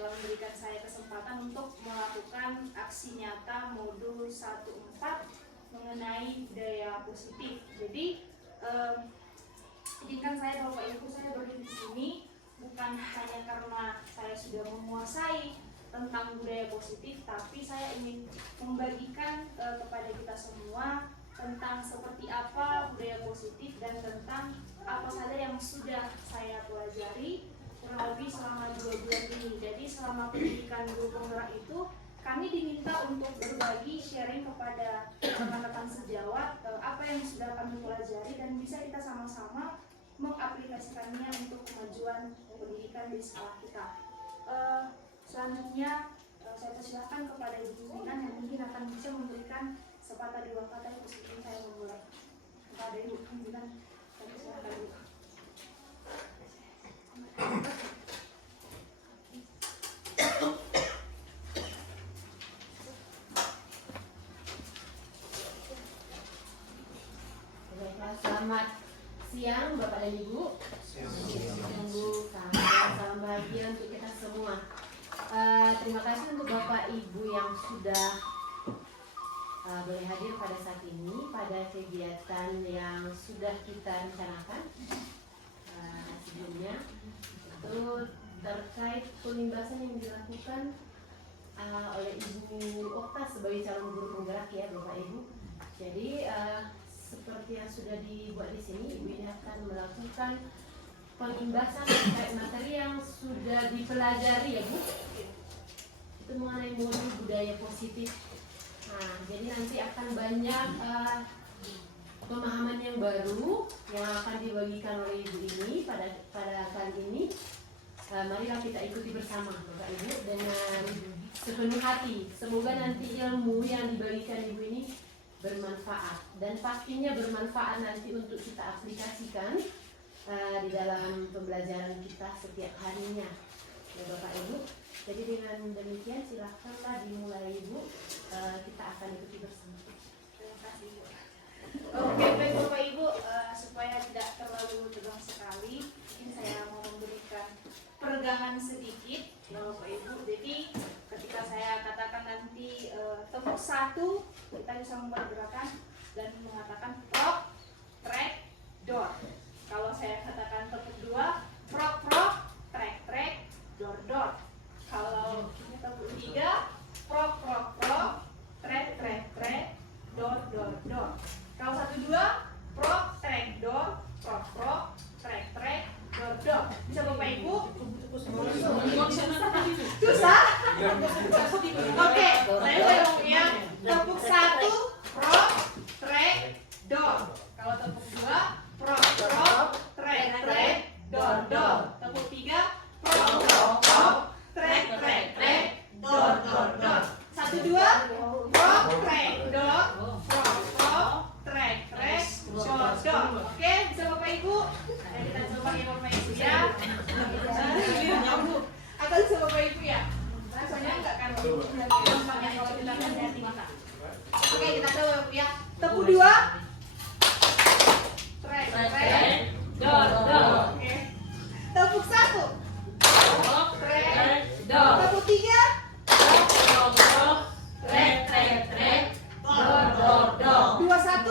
telah memberikan saya kesempatan untuk melakukan aksi nyata modul 14 mengenai budaya positif. Jadi izinkan saya Bapak Ibu, saya berdiri di sini bukan hanya karena saya sudah menguasai tentang budaya positif, tapi saya ingin membagikan kepada kita semua tentang seperti apa budaya positif dan tentang apa saja yang sudah saya pelajari kurang lebih selama 2 bulan ini. Jadi selama pendidikan guru penggerak itu kami diminta untuk berbagi sharing kepada rekan-rekan sejawat apa yang sudah kami pelajari dan bisa kita sama-sama mengaplikasikannya untuk kemajuan pendidikan di sekolah kita. Selanjutnya saya persilahkan kepada Ibu pimpinan yang mungkin akan bisa memberikan sepatah dua kata yang sebelum saya memulai. Kepada Ibu pimpinan, saya persilahkan Ibu. Selamat siang Bapak dan Ibu. Salam bahagia untuk kita semua. Terima kasih untuk Bapak Ibu yang sudah boleh hadir pada saat ini pada kegiatan yang sudah kita rencanakan sebelumnya. Itu terkait pelimbasan yang dilakukan oleh Ibu Okta sebagai calon guru penggerak ya Bapak Ibu. Jadi seperti yang sudah dibuat di sini, Ibu ini akan melakukan pelimbasan terkait materi yang sudah dipelajari ya Bu. Itu mengenai modul budaya positif. Nah, jadi nanti akan banyak pemahaman yang baru yang akan dibagikan oleh Ibu ini pada kali ini. Marilah kita ikuti bersama Bapak Ibu dengan sepenuh hati. Semoga nanti ilmu yang dibagikan Ibu ini bermanfaat dan pastinya bermanfaat nanti untuk kita aplikasikan di dalam pembelajaran kita setiap harinya ya Bapak Ibu. Jadi dengan demikian silahkanlah dimulai Ibu, kita akan ikuti bersama. Terima kasih Ibu. Oke baik Bapak Ibu, supaya tidak terlalu tegang sekali, mungkin saya mau memberikan peregangan sedikit ya Bapak Ibu. Jadi ketika saya katakan nanti tepuk 1, kita bisa membuat gerakan dan mengatakan prok, trek, dor. Kalau saya katakan tepuk 2, prok, prok, trek, trek, dor, dor. Kalau tepuk 3, prok, prok, prok, trek, trek, trek, dor, dor, dor. Kalau 1, 2, prok, trek, dor, prok, prok, trek, trek, dor, dor. Bisa Bapak Ibu? Susah? Oke, saya ngomongnya tepuk 1, prok, trek, dor. Kalau tepuk 2, prok, prok, trek, trek, dor, dor. Tepuk 3, prok, prok, prok, trek, trek, trek, dor, dor, dor. 1, 2, prok, trek, dor, prok, prok, trek, trek, dor, dor. Oke, bisa Bapak Ibu? Ayo kita coba ya Bapak Ibu ya. Atau bisa Bapak Ibu ya? Rasanya enggak kan? Gampang ya kalau kita hati-hati mata. Oke, kita coba Bapak ya. Tepuk 2, trek, trek, dor, dor. Oke. Tepuk 1, trek, dor. Tepuk 3, trek, trek, trek, dor, dor, dor. 2, 1,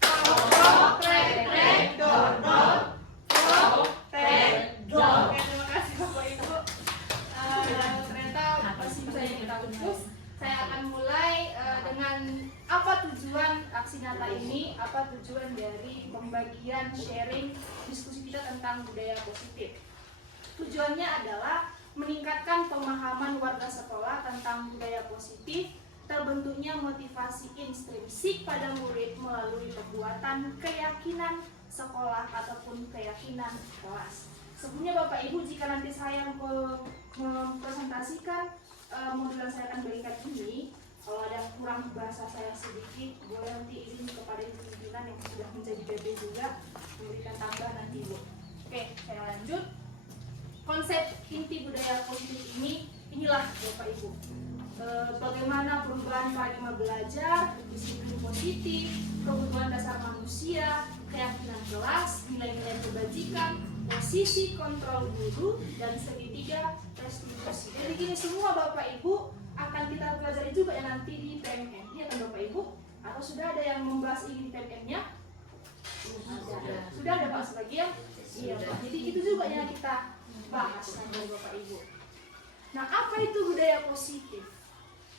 prok, trek, trek, dor, dor. Prok, trek, dor. Oke, terima kasih Bapak Ibu. Ternyata masih bisa kita urus. Saya akan mulai dengan apa tujuan aksi nyata ini, apa tujuan dari pembagian sharing diskusi kita tentang budaya positif. Tujuannya adalah meningkatkan pemahaman warga sekolah tentang budaya positif, terbentuknya motivasi intrinsik pada murid melalui perbuatan keyakinan sekolah ataupun keyakinan kelas. Sebelumnya Bapak Ibu, jika nanti saya mempresentasikan modul yang saya akan berikan ini, kalau ada kurang bahasa saya sedikit, boleh nanti izin kepada Ibu pimpinan yang sudah menjadi BB juga memberikan tambahan nanti Ibu. Oke, saya lanjut. Konsep inti budaya positif inilah Bapak Ibu. Bagaimana perubahan paradigma belajar, disiplin positif, kebutuhan dasar manusia, keyakinan kelas, nilai-nilai kebajikan, posisi kontrol guru, dan segitiga restitusi. Jadi ini semua Bapak Ibu akan kita pelajari juga ya nanti di PMN. Iya kan Bapak Ibu? Atau sudah ada yang membahas ini di PMN-nya? Sudah ada Pak sebagian? Iya Pak. Jadi itu juga yang kita bahas nanti Bapak Ibu. Nah, apa itu budaya positif?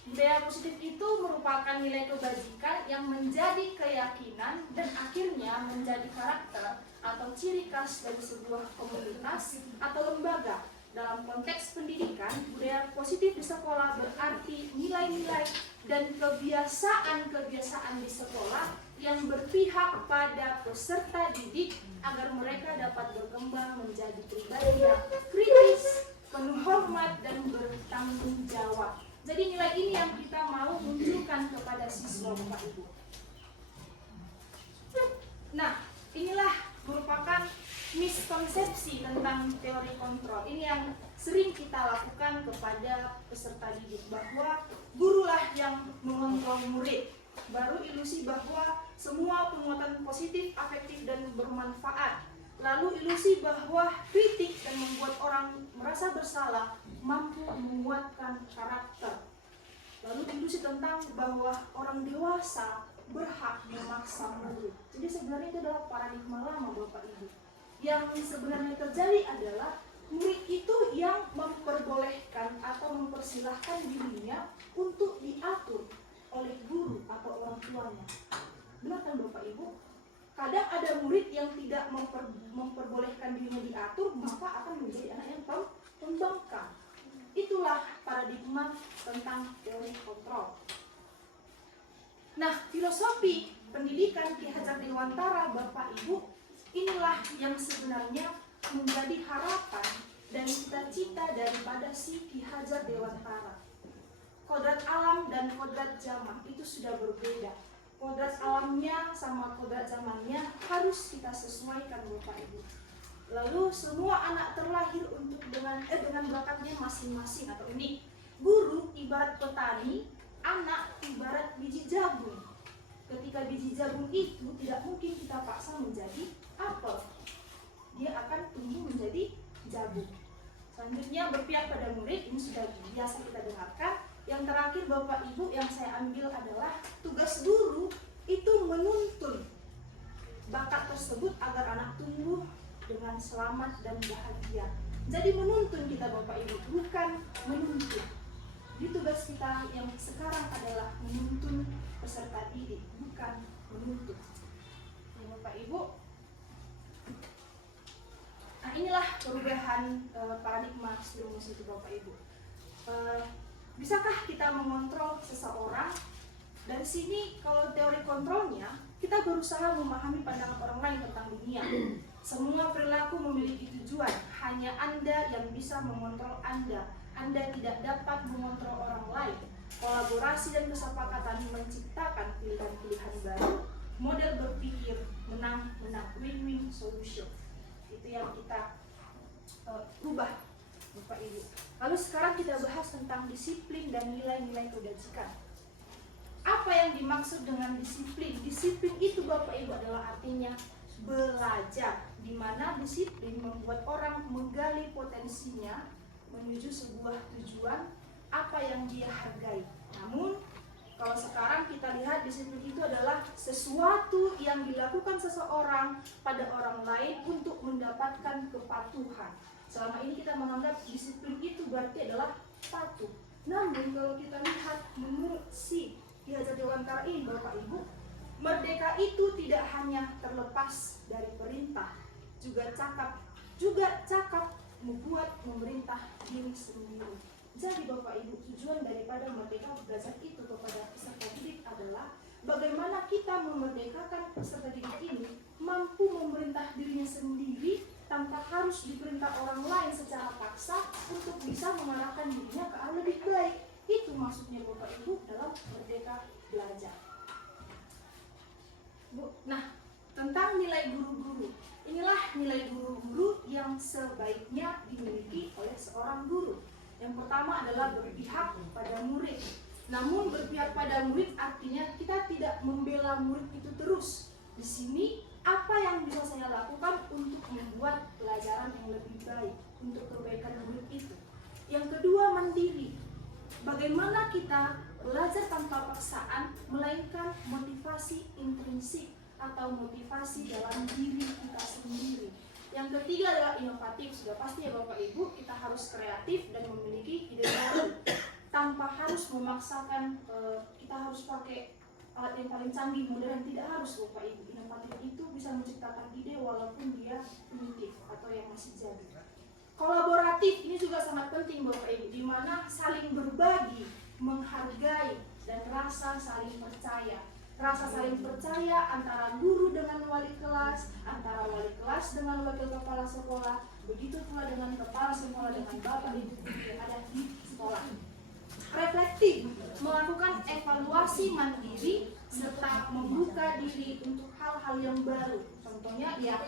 Budaya positif itu merupakan nilai kebajikan yang menjadi keyakinan dan akhirnya menjadi karakter atau ciri khas dari sebuah komunitas atau lembaga. Dalam konteks pendidikan, budaya positif di sekolah berarti nilai-nilai dan kebiasaan-kebiasaan di sekolah yang berpihak pada peserta didik agar mereka dapat berkembang menjadi pribadi yang kritis, penuh hormat, dan bertanggung jawab. Jadi nilai ini yang kita mau munculkan kepada siswa Bapak Ibu. Nah, inilah merupakan miskonsepsi tentang teori kontrol. Ini yang sering kita lakukan kepada peserta didik, bahwa gurulah yang mengontrol murid. Baru ilusi bahwa semua penguatan positif, afektif, dan bermanfaat. Lalu ilusi bahwa kritik dan membuat orang merasa bersalah mampu menguatkan karakter. Lalu ilusi tentang bahwa orang dewasa berhak memaksa murid. Jadi sebenarnya itu adalah paradigma lama Bapak Ibu. Yang sebenarnya terjadi adalah murid itu yang memperbolehkan atau mempersilahkan dirinya untuk diatur oleh guru atau orang tuanya. Benar kan Bapak Ibu? Kadang ada murid yang tidak memperbolehkan dirinya diatur, maka akan menjadi anak yang pembangkang. Itulah paradigma tentang teori kontrol. Nah, filosofi pendidikan Ki Hajar Dewantara, Bapak Ibu, inilah yang sebenarnya menjadi harapan dan cita-cita daripada si Ki Hajar Dewantara. Kodrat alam dan kodrat zaman itu sudah berbeda. Kodrat alamnya sama kodrat zamannya harus kita sesuaikan Bapak Ibu. Lalu semua anak terlahir untuk dengan bakatnya masing-masing atau unik. Guru ibarat petani, anak ibarat biji jagung. Ketika biji jagung itu tidak mungkin kita paksa menjadi apel. Dia akan tumbuh menjadi jagung. Selanjutnya berpihak pada murid, ini sudah biasa kita dengarkan. Yang terakhir Bapak Ibu yang saya ambil adalah tugas guru itu menuntun bakat tersebut agar anak tumbuh dengan selamat dan bahagia. Jadi menuntun kita Bapak Ibu, bukan menuntut. Di tugas kita yang sekarang adalah menuntun peserta didik, bukan menuntut. Ya, Bapak Ibu. Nah, inilah perubahan paradigma stimulus itu Bapak Ibu. Bisakah kita mengontrol seseorang? Dari sini kalau teori kontrolnya, kita berusaha memahami pandangan orang lain tentang dunia. Semua perilaku memiliki tujuan, hanya Anda yang bisa mengontrol Anda. Anda tidak dapat mengontrol orang lain. Kolaborasi dan kesepakatan menciptakan pilihan-pilihan baru, model berpikir menang-menang, win-win solution. Itu yang kita ubah Bapak Ibu. Lalu sekarang kita bahas tentang disiplin dan nilai-nilai kebajikan. Apa yang dimaksud dengan disiplin? Disiplin itu Bapak Ibu adalah artinya belajar, di mana disiplin membuat orang menggali potensinya menuju sebuah tujuan apa yang dia hargai. Namun kalau sekarang kita lihat disiplin itu adalah sesuatu yang dilakukan seseorang pada orang lain untuk mendapatkan kepatuhan. Selama ini kita menganggap disiplin itu berarti adalah patuh. Namun kalau kita lihat menurut si Ki Hajar Dewantara ini Bapak Ibu, merdeka itu tidak hanya terlepas dari perintah, juga cakap membuat memerintah diri sendiri. Jadi Bapak Ibu, tujuan daripada merdeka belajar itu kepada peserta didik adalah bagaimana kita memerdekakan peserta didik ini mampu memerintah dirinya sendiri tanpa harus diperintah orang lain secara paksa untuk bisa mengarahkan dirinya ke arah lebih baik. Itu maksudnya Bapak Ibu dalam merdeka belajar. Nah, tentang nilai guru-guru. Inilah nilai guru-guru yang sebaiknya dimiliki oleh seorang guru. Yang pertama adalah berpihak pada murid. Namun berpihak pada murid artinya kita tidak membela murid itu terus. Di sini apa yang bisa saya lakukan untuk membuat pelajaran yang lebih baik untuk kebaikan murid itu. Yang kedua, mandiri. Bagaimana kita belajar tanpa paksaan, melainkan motivasi intrinsik atau motivasi dalam diri kita sendiri. Yang ketiga adalah inovatif. Sudah pasti ya Bapak Ibu, kita harus kreatif dan memiliki ide baru tanpa harus memaksakan kita harus pakai alat yang paling canggih, modern. Tidak harus Bapak Ibu. Inovatif itu bisa menciptakan ide walaupun dia primitif atau yang masih jadi. Kolaboratif ini juga sangat penting Bapak Ibu, di mana saling berbagi, menghargai, dan rasa saling percaya. Rasa saling percaya antara guru dengan wali kelas, antara wali kelas dengan wakil kepala sekolah, begitu pula dengan kepala sekolah dengan bapak ibu yang ada di sekolah. Reflektif, melakukan evaluasi mandiri serta membuka diri untuk hal-hal yang baru. Contohnya ya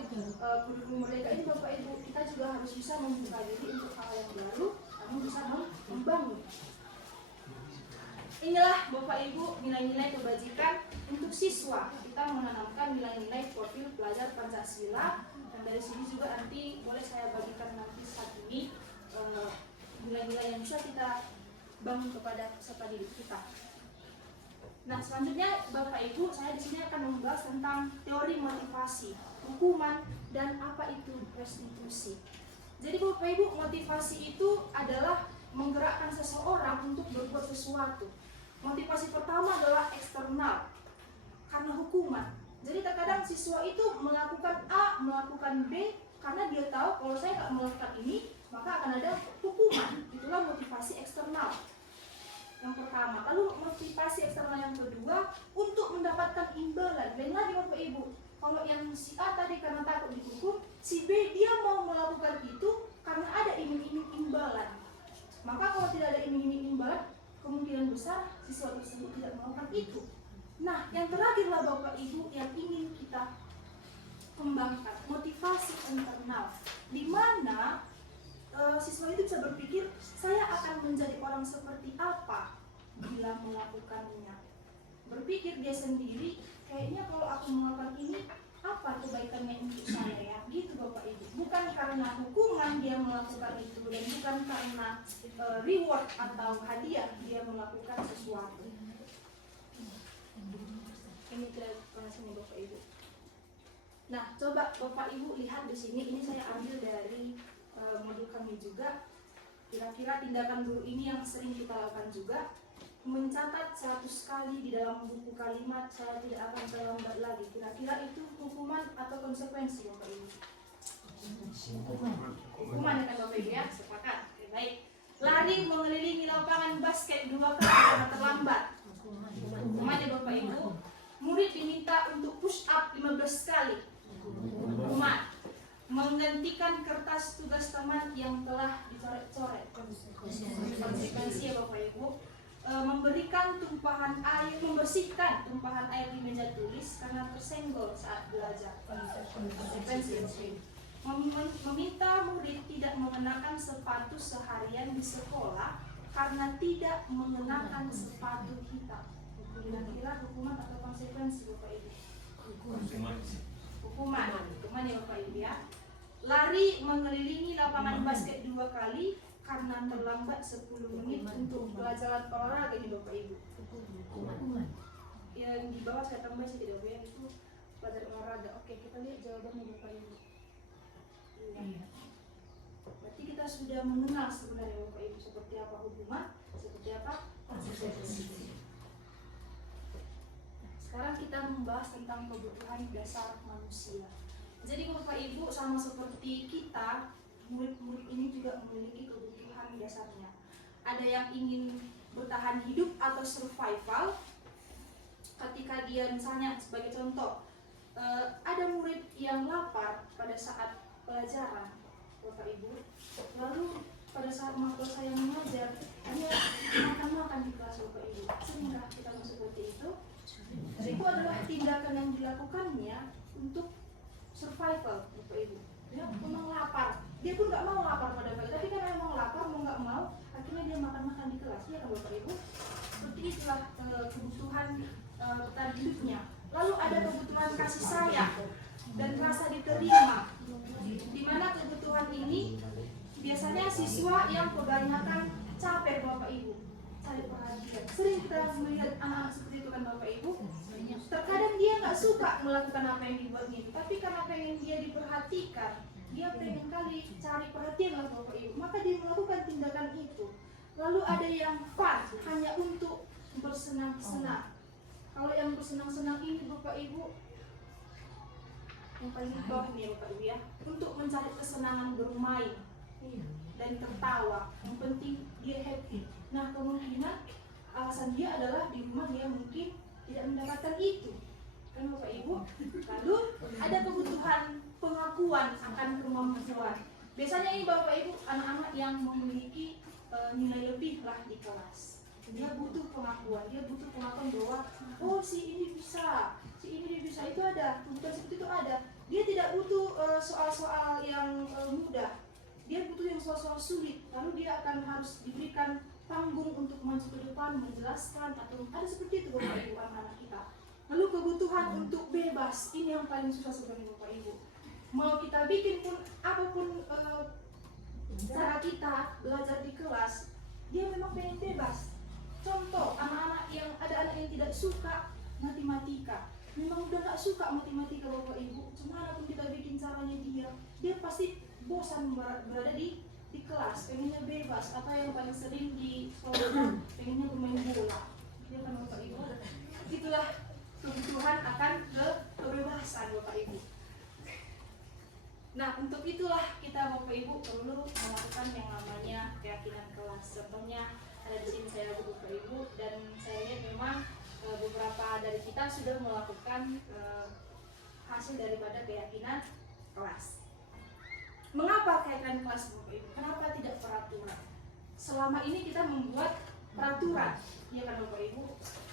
kurikulum merdeka ini Bapak Ibu, kita juga harus bisa membuka diri untuk hal yang baru, namun bisa membangun. Inilah Bapak Ibu nilai-nilai kebajikan untuk siswa. Kita menanamkan nilai-nilai profil pelajar Pancasila, dan dari sini juga nanti boleh saya bagikan nanti saat ini nilai-nilai yang bisa kita bangun kepada peserta didik kita. Nah, selanjutnya Bapak Ibu, saya di sini akan membahas tentang teori motivasi, hukuman, dan apa itu restitusi. Jadi Bapak Ibu, motivasi itu adalah menggerakkan seseorang untuk berbuat sesuatu. Motivasi pertama adalah eksternal, karena hukuman. Jadi terkadang siswa itu melakukan A, melakukan B, karena dia tahu kalau saya nggak melakukan ini, maka akan ada hukuman. Itulah motivasi eksternal yang pertama. Lalu motivasi eksternal yang kedua, untuk mendapatkan imbalan. Lain lagi Bapak Ibu, kalau yang si A tadi karena takut dihukum, si B dia mau melakukan itu karena ada iming-iming imbalan. Maka kalau tidak ada iming-iming imbalan, kemungkinan besar siswa tersebut tidak melakukan itu. Nah, yang terakhirlah Bapak Ibu yang ingin kita kembangkan, motivasi internal, di mana siswa itu bisa berpikir, saya akan menjadi orang seperti apa bila melakukannya. Berpikir dia sendiri, kayaknya kalau aku melakukan ini, apa kebaikannya untuk saya ya? Gitu Bapak Ibu. Bukan karena hukuman dia melakukan itu, dan bukan karena reward atau hadiah dia melakukan sesuatu. Ini sini Bapak Ibu. Nah, coba Bapak Ibu lihat di sini. Ini saya ambil dari modul kami juga. Kira-kira tindakan guru ini yang sering kita lakukan juga. Mencatat 100 kali di dalam buku kalimat, saya tidak akan terlambat lagi. Kira-kira itu hukuman atau konsekuensi Bapak Ibu? Hukuman kan Bapak Ibu ya? Sepakat? Oke, baik. Lari mengelilingi lapangan basket 2 kali karena terlambat. Hukuman ya Bapak Ibu. Murid diminta untuk push up 15 kali. Hukuman. Menggantikan kertas tugas teman yang telah dicoret-coret. Konsekuensi ya Bapak Ibu. Memberikan tumpahan air, membersihkan tumpahan air di meja tulis karena tersenggol saat belajar. Konsekuensi. Meminta murid tidak mengenakan sepatu seharian di sekolah karena tidak mengenakan sepatu hitam. Kira-kira hukuman atau konsekuensi Bapak Ibu? Hukuman ya Bapak Ibu ya. Lari mengelilingi lapangan basket 2 kali karena terlambat 10 menit untuk pelajaran olahraga ini Bapak Ibu. Hukuman. Yang di bawah saya tambah sih tidak boleh, itu pelajaran olahraga. Oke, kita lihat jawabannya Bapak Ibu. Iya. Berarti kita sudah mengenal sebenarnya Bapak Ibu seperti apa hukuman, seperti apa konsekuensi. Sekarang kita membahas tentang kebutuhan dasar manusia. Jadi Bapak Ibu, sama seperti kita, murid-murid ini juga memiliki kebutuhan dasarnya. Ada yang ingin bertahan hidup atau survival. Ketika dia misalnya sebagai contoh, ada murid yang lapar pada saat pelajaran Bapak Ibu, lalu pada saat saya mengajar hanya makan-makan di kelas Bapak Ibu. Sehingga kita seperti itu. Itu adalah tindakan yang dilakukannya untuk survival Bapak Ibu. Dia memang lapar, dia pun nggak mau lapar pada pagi, tapi karena memang lapar mau nggak mau, akhirnya dia makan-makan di kelas, ya kan Bapak Ibu. Seperti itulah kebutuhan bertahan hidupnya. Lalu ada kebutuhan kasih sayang. dan rasa diterima. Di mana kebutuhan ini biasanya siswa yang kebanyakan capek Bapak Ibu, cari perhatian. Sering kita melihat anak-anak seperti itu kan Bapak Ibu. Terkadang dia nggak suka melakukan apa yang dibuatnya, tapi karena pengen dia diperhatikan, dia pengen kali cari perhatian lah Bapak Ibu, maka dia melakukan tindakan itu. Lalu ada yang fun, hanya untuk bersenang-senang. Kalau yang bersenang-senang ini Bapak Ibu, yang paling bawah nih Bapak Ibu ya, untuk mencari kesenangan bermain dan tertawa. Yang penting dia happy. Nah kemungkinan alasan dia adalah di rumah dia mungkin tidak mendapatkan itu, kan Bapak Ibu. Lalu ada kebutuhan pengakuan akan kemampuan. Biasanya ini Bapak Ibu anak-anak yang memiliki nilai lebih lah di kelas. Dia butuh pengakuan, bahwa oh si ini bisa, itu ada, kebutuhan seperti itu ada. Dia tidak butuh soal-soal yang mudah, dia butuh yang soal-soal sulit. Lalu dia akan harus diberikan panggung untuk maju ke depan, menjelaskan, atau ada seperti itu Bapak Ibu anak-anak kita. Lalu kebutuhan untuk bebas, ini yang paling susah sebenarnya Bapak Ibu. Mau kita bikin pun apapun cara kita belajar di kelas, dia memang pengen bebas. Contoh, anak-anak yang ada anak yang tidak suka matematika, memang udah gak suka matematika Bapak Ibu. Gimana pun kita bikin caranya dia pasti bosan berada di kelas, pengennya bebas. Atau yang paling sering di sekolah, pengennya bermain bola. Dia kan Bapak Ibu. Itulah kebutuhan akan kebebasan Bapak Ibu. Nah untuk itulah kita Bapak Ibu perlu melakukan yang namanya keyakinan kelas. Contohnya ada di sini saya Bapak Ibu, dan saya lihat memang beberapa dari kita sudah melakukan hasil daripada keyakinan kelas. Mengapa keyakinan kelas Bapak Ibu? Kenapa tidak peraturan? Selama ini kita membuat peraturan, ya kan Bapak Ibu?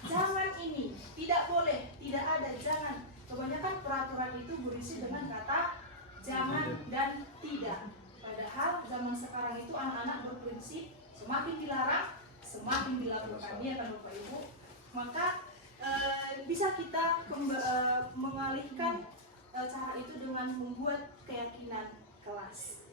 Jangan ini, tidak boleh, tidak ada, jangan. Kebanyakan peraturan itu berisi dengan kata jangan dan tidak. Padahal zaman sekarang itu anak-anak berprinsip semakin dilarang, semakin dilakukan, ya kan Bapak Ibu? Maka bisa kita mengalihkan cara itu dengan membuat keyakinan kelas.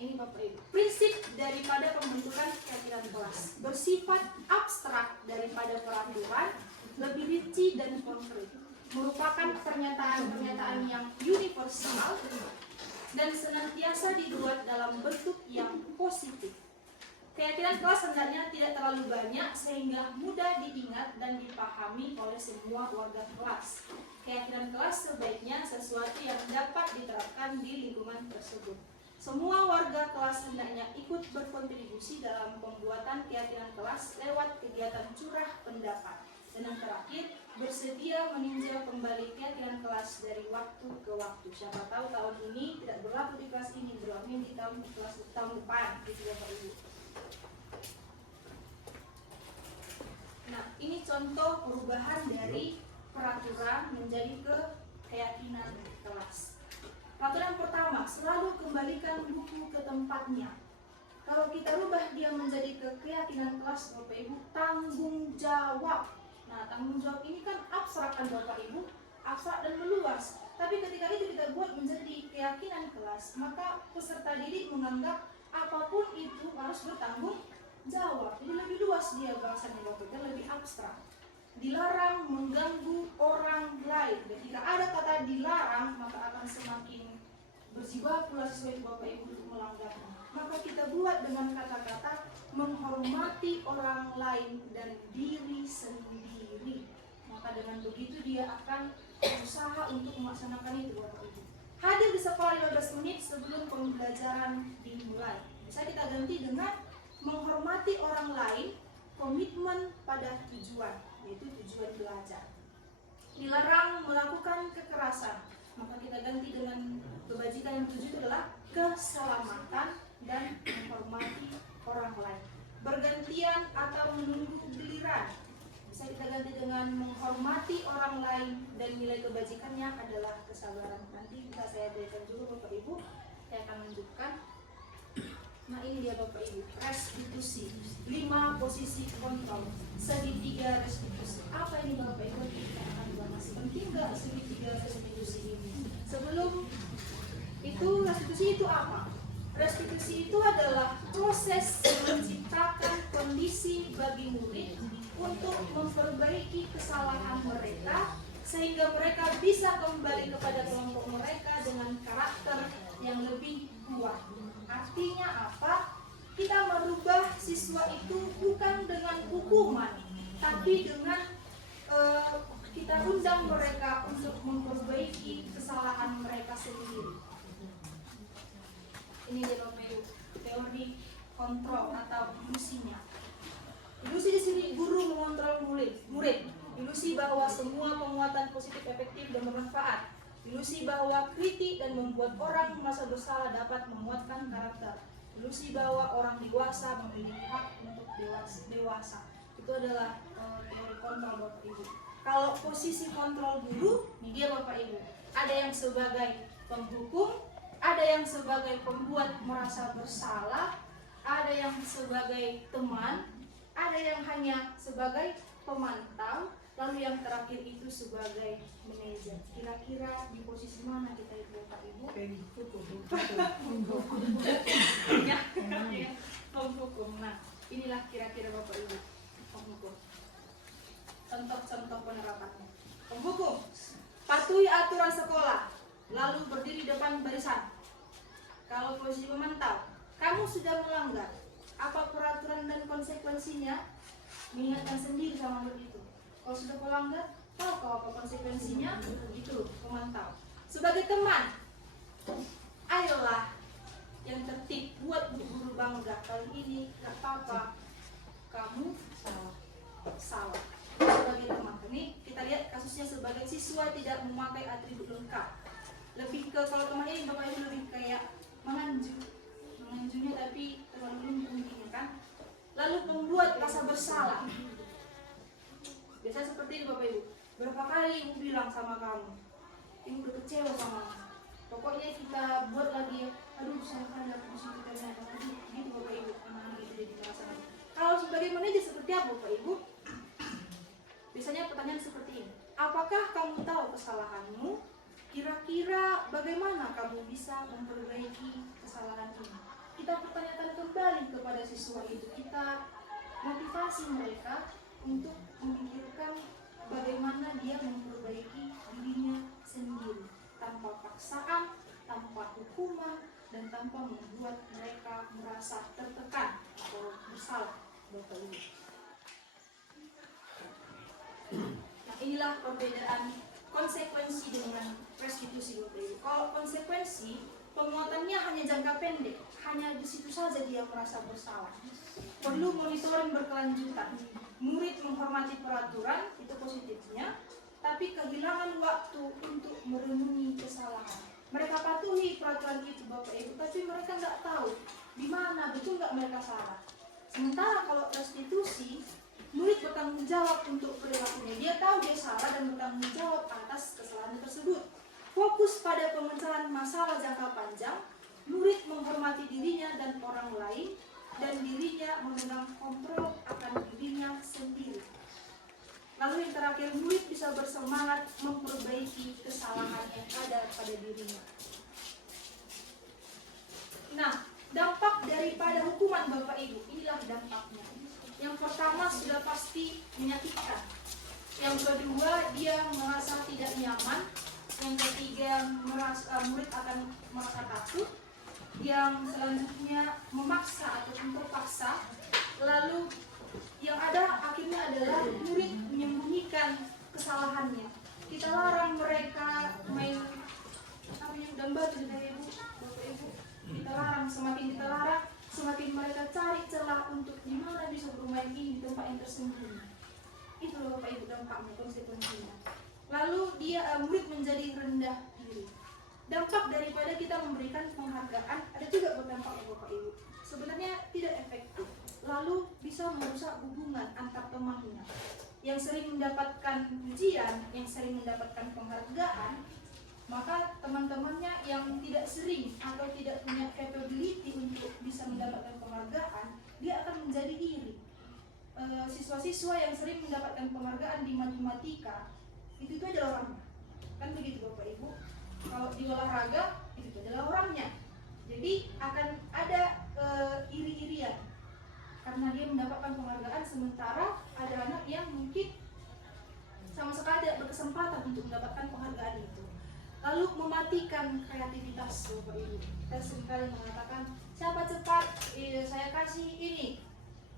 Ini Bapak Ibu, prinsip daripada pembentukan keyakinan kelas bersifat abstrak daripada peraturan, lebih rinci dan konkret, merupakan pernyataan-pernyataan yang universal dan senantiasa dibuat dalam bentuk yang positif. Keyakinan kelas hendaknya tidak terlalu banyak sehingga mudah diingat dan dipahami oleh semua warga kelas. Keyakinan kelas sebaiknya sesuatu yang dapat diterapkan di lingkungan tersebut. Semua warga kelas hendaknya ikut berkontribusi dalam pembuatan keyakinan kelas lewat kegiatan curah pendapat. Dan yang terakhir, bersedia meninjau kembali keyakinan kelas dari waktu ke waktu. Siapa tahu tahun ini tidak berlaku di kelas ini, berlaku di tahun depan, gitu ya Pak Ibu. Nah, ini contoh perubahan dari peraturan menjadi ke keyakinan kelas. Peraturan pertama, selalu kembalikan buku ke tempatnya. Kalau kita rubah dia menjadi ke keyakinan kelas Bapak Ibu, tanggung jawab. Nah, tanggung jawab ini kan abstrak kan Bapak Ibu, abstrak dan meluas. Tapi ketika itu kita buat menjadi keyakinan kelas, maka peserta didik menganggap apapun itu harus bertanggung jawab. Jadi lebih luas dia bahasanya Bapak Ibu, lebih abstrak. Dilarang mengganggu orang lain. Ketika ada kata dilarang, maka akan semakin berjibaku pula sesuai Bapak Ibu untuk melanggarnya. Maka kita buat dengan kata-kata menghormati orang lain dan diri sendiri. Maka dengan begitu dia akan berusaha untuk melaksanakan itu Bapak Ibu. Hadir di sekolah 15 menit sebelum pembelajaran dimulai. Bisa kita ganti dengan menghormati orang lain, komitmen pada tujuan, yaitu tujuan belajar. Dilarang melakukan kekerasan, maka kita ganti dengan kebajikan yang tujuh itu adalah keselamatan dan menghormati orang lain. Bergantian atau menunggu giliran, bisa kita ganti dengan menghormati orang lain, dan nilai kebajikannya adalah kesabaran. Nanti bisa saya berikan juga Bapak Ibu, saya akan menunjukkan. Nah ini dia Bapak Ibu, restitusi. 5 posisi kontrol, segitiga restitusi. Apa ini Bapak Ibu? Kita akan bahas. Penting nggak segitiga restitusi ini? Sebelum itu, restitusi itu apa? Restitusi itu adalah proses menciptakan kondisi bagi murid untuk memperbaiki kesalahan mereka sehingga mereka bisa kembali kepada kelompok mereka dengan karakter yang lebih kuat. Artinya apa? Kita merubah siswa itu bukan dengan hukuman, tapi dengan kita undang mereka untuk memperbaiki kesalahan mereka sendiri. Ini dia Bapak Ibu, teori kontrol atau ilusinya. Ilusi di sini guru mengontrol murid. Ilusi bahwa semua penguatan positif efektif dan bermanfaat. Ilusi bahwa kritik dan membuat orang merasa bersalah dapat menguatkan karakter. Ilusi bahwa orang dewasa memiliki hak untuk dewasa. Itu adalah teori kontrol Bapak Ibu. Kalau posisi kontrol guru, ini dia Bapak Ibu. Ada yang sebagai penghukum, ada yang sebagai pembuat merasa bersalah, ada yang sebagai teman, ada yang hanya sebagai pemantau, lalu yang terakhir itu sebagai manajer. Kira-kira di posisi mana kita itu Bapak Ibu? Penghukum. Nah, inilah kira-kira Bapak Ibu penghukum. Contoh-contoh penerapannya. Penghukum, patuhi aturan sekolah, lalu berdiri depan barisan. Kalau posisi memantau, kamu sudah melanggar, apa peraturan dan konsekuensinya? Mengingatkan sendiri sama murid itu. Kalau sudah melanggar, tahu kau apa konsekuensinya? Itu memantau. Sebagai teman, ayolah yang tertib, buat guru bangga. Kali ini gak apa-apa, kamu salah. Sebagai teman, ini kita lihat kasusnya sebagai siswa tidak memakai atribut lengkap. Lebih ke, kalau teman ini Bapak Ibu lebih kayak menganjunya tapi terlalu tinggi kan. Lalu membuat rasa bersalah. Biasanya seperti ini Bapak Ibu. Berapa kali ibu bilang sama kamu, ibu udah kecewa sama kamu. Pokoknya kita buat lagi, aduh saya kan dapat di situ karena gitu Bapak Ibu. Anak-anak itu jadi perasaan. Kalau sebagai manajer seperti apa Bapak Ibu? Biasanya pertanyaan seperti ini. Apakah kamu tahu kesalahanmu? Kira-kira bagaimana kamu bisa memperbaiki kesalahan ini? Kita pertanyakan kembali kepada siswa itu. Kita motivasi mereka untuk memikirkan bagaimana dia memperbaiki dirinya sendiri. Tanpa paksaan, tanpa hukuman, dan tanpa membuat mereka merasa tertekan atau bersalah. Bapak Ibu. Nah, inilah perbedaan konsekuensi dengan restitusi Bapak Ibu. Kalau konsekuensi, penguatannya hanya jangka pendek, hanya di situ saja dia merasa bersalah. Perlu monitoring berkelanjutan. Murid menghormati peraturan, itu positifnya, tapi kehilangan waktu untuk merenungi kesalahan. Mereka patuhi peraturan itu Bapak Ibu, tapi mereka nggak tahu di mana betul nggak mereka salah. Sementara kalau restitusi, murid bertanggung jawab untuk perilakunya. Dia tahu dia salah dan bertanggung jawab atas kesalahan tersebut. Fokus pada pemecahan masalah jangka panjang, murid menghormati dirinya dan orang lain, dan dirinya memegang kontrol akan dirinya sendiri. Lalu yang terakhir, murid bisa bersemangat memperbaiki kesalahan yang ada pada dirinya. Nah, dampak daripada hukuman Bapak Ibu, inilah dampaknya. Yang pertama sudah pasti menyakitkan. Yang kedua, dia merasa tidak nyaman. Yang ketiga, murid akan merasa takut. Yang selanjutnya memaksa atau terpaksa. Lalu yang ada akhirnya adalah murid menyembunyikan kesalahannya. Kita larang mereka main gambar dari Ibu, Bapak Ibu. Kita larang, semakin kita larang, semakin mereka cari celah untuk di mana bisa bermain ini di tempat yang tersembunyi. Itu loh Bapak Ibu dampaknya, konsekuensinya. Lalu dia murid menjadi rendah diri. Dampak daripada kita memberikan penghargaan ada juga berdampak Bapak Ibu. Sebenarnya tidak efektif. Lalu bisa merusak hubungan antar temannya. Yang sering mendapatkan pujian, yang sering mendapatkan penghargaan, maka teman-temannya yang tidak sering atau tidak punya capability untuk bisa mendapatkan penghargaan, dia akan menjadi iri. Siswa-siswa yang sering mendapatkan penghargaan di matematika itu adalah orangnya, kan begitu Bapak Ibu. Kalau di olahraga itu adalah orangnya, jadi akan ada iri-irian karena dia mendapatkan penghargaan, sementara ada anak yang mungkin sama sekali tidak berkesempatan untuk mendapatkan penghargaan itu. Lalu mematikan kreativitas Bapak Ibu. Kita seringkali mengatakan, siapa cepat, saya kasih ini,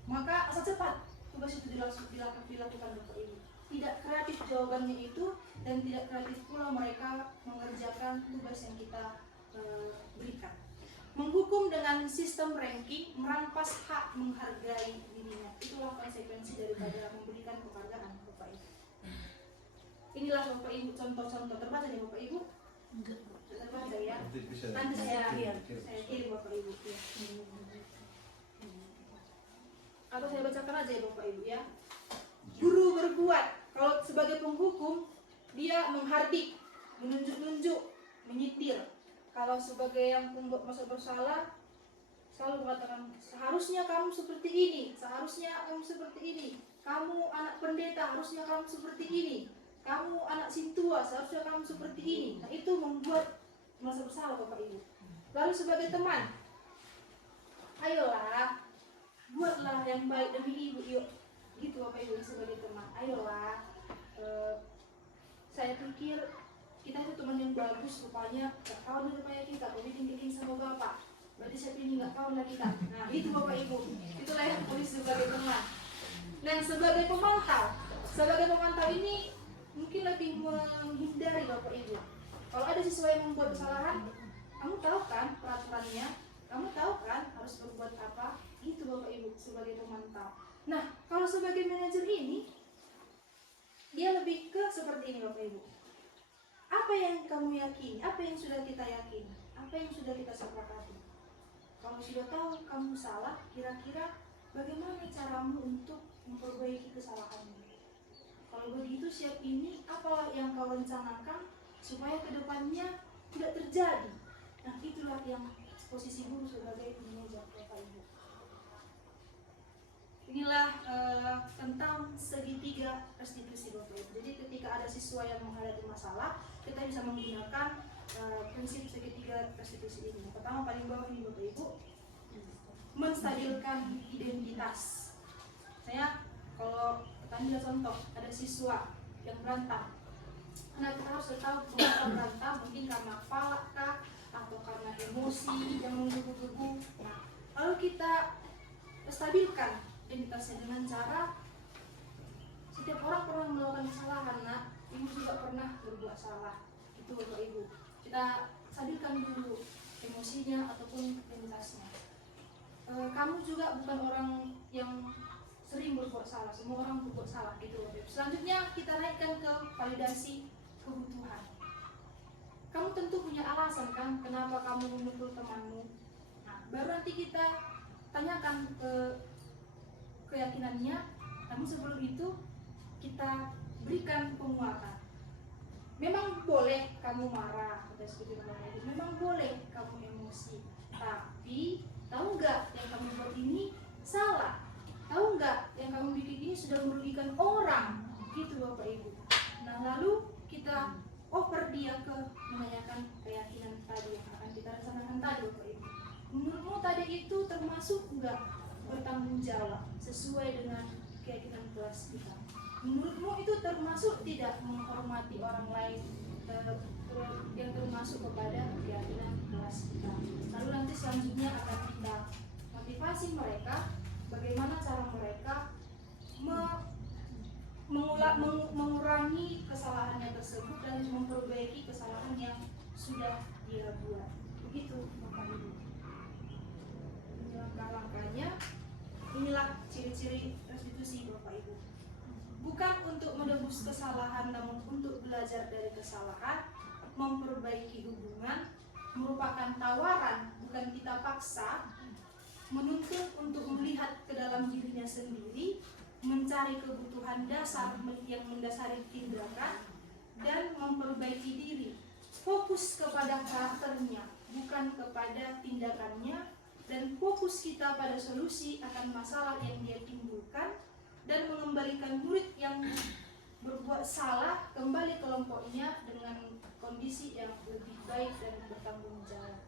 maka asal cepat tugas itu dilakukan Bapak Ibu. Tidak kreatif jawabannya itu, dan tidak kreatif pula mereka mengerjakan tugas yang kita berikan. Menghukum dengan sistem ranking, merampas hak menghargai dirinya. Itulah konsekuensi daripada memberikan penghargaan Bapak Ibu. Inilah Bapak Ibu contoh-contoh. Terbaca ya Bapak Ibu? Terbaca ya. Nanti saya kirim Bapak Ibu ya. Atau saya bacakan aja ya Bapak Ibu ya. Guru berbuat, kalau sebagai penghukum dia menghardik, menunjuk-nunjuk, menyitir. Kalau sebagai yang pembuat masa bersalah, selalu mengatakan seharusnya kamu seperti ini, seharusnya kamu seperti ini, kamu anak pendeta harusnya kamu seperti ini, kamu anak sintua seharusnya kamu seperti ini. Nah, itu membuat masa bersalah Bapak Ibu. Lalu sebagai teman, ayolah buatlah yang baik demi ibu, yuk. Gitu Bapak Ibu sebagai teman, ayolah. Saya pikir kita itu teman yang bagus, rupanya gak kawan rupanya kita, tapi tinggi sama Bapak. Berarti saya pilih gak kawan lah kita. Nah itu Bapak Ibu, itulah yang polis sebagai teman. Dan sebagai pemantau ini mungkin lebih menghindari Bapak Ibu. Kalau ada siswa yang membuat kesalahan, kamu tahu kan peraturannya, kamu tahu kan harus berbuat apa, itu Bapak Ibu sebagai pemantau. Nah kalau sebagai manajer ini, dia lebih ke seperti ini Bapak Ibu. Apa yang kamu yakini, apa yang sudah kita yakini, apa yang sudah kita sepakati. Kalau sudah tahu kamu salah, kira-kira bagaimana caramu untuk memperbaiki kesalahanmu. Kalau begitu siap ini, apa yang kau rencanakan supaya kedepannya tidak terjadi. Nah itulah yang posisi guru sebagai manajer Bapak Ibu. Inilah tentang segitiga restitusi Bapak Ibu. Jadi ketika ada siswa yang menghadapi masalah, kita bisa menggunakan prinsip segitiga restitusi ini. Yang pertama paling bawah ini Bapak Ibu, menstabilkan identitas. Saya kalau kita ambil contoh, ada siswa yang berantem. Nah kita harus tahu mengapa berantem, mungkin karena falak kah, atau karena emosi yang menggebu-gebu. Nah, lalu kita stabilkan identitasnya dengan cara setiap orang pernah melakukan kesalahan, nak, ibu juga pernah berbuat salah. Itu Bapak Ibu. Kita stabilkan dulu emosinya ataupun identitasnya. Kamu juga bukan orang yang sering berbuat salah, semua orang berbuat salah gitu Bapak Ibu. Selanjutnya kita naikkan ke validasi kebutuhan. Kamu tentu punya alasan kan kenapa kamu memukul temanmu. Nah, baru nanti kita tanyakan keyakinannya, namun sebelum itu kita berikan penguatan. Memang boleh kamu marah, memang boleh kamu emosi, tapi tahu nggak yang kamu buat ini salah? Tahu nggak yang kamu bikin ini sudah merugikan orang? Gitu Bapak Ibu. Nah lalu kita over dia ke menanyakan keyakinan tadi yang akan kita rencanakan tadi Bapak Ibu. Menurutmu tadi itu termasuk nggak bertanggung jawab sesuai dengan keyakinan kelas kita? Menurutmu itu termasuk tidak menghormati orang lain yang termasuk kepada keyakinan kelas kita? Lalu nanti selanjutnya akan kita motivasi mereka bagaimana cara mereka mengurangi kesalahannya tersebut dan memperbaiki kesalahan yang sudah dia buat. Begitu Bapak Ibu. Langkah-langkahnya, inilah ciri-ciri restitusi Bapak Ibu. Bukan untuk menebus kesalahan, namun untuk belajar dari kesalahan, memperbaiki hubungan, merupakan tawaran, bukan kita paksa, menuntut untuk melihat ke dalam dirinya sendiri, mencari kebutuhan dasar yang mendasari tindakan, dan memperbaiki diri fokus kepada karakternya, bukan kepada tindakannya, dan fokus kita pada solusi akan masalah yang dia timbulkan, dan mengembalikan murid yang berbuat salah kembali kelompoknya dengan kondisi yang lebih baik dan bertanggung jawab.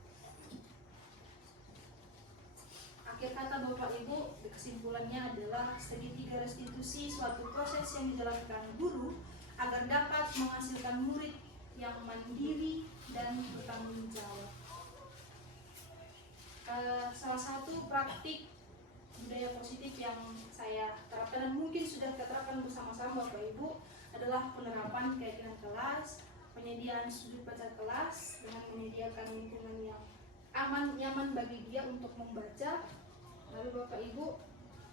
Akhir kata Bapak Ibu, kesimpulannya adalah segitiga restitusi suatu proses yang dijalankan guru agar dapat menghasilkan murid yang mandiri dan bertanggung jawab. Salah satu praktik budaya positif yang saya terapkan dan mungkin sudah kita terapkan bersama-sama Bapak Ibu adalah penerapan keyakinan kelas, penyediaan sudut baca kelas dengan menyediakan lingkungan yang aman, nyaman bagi dia untuk membaca. Lalu Bapak Ibu,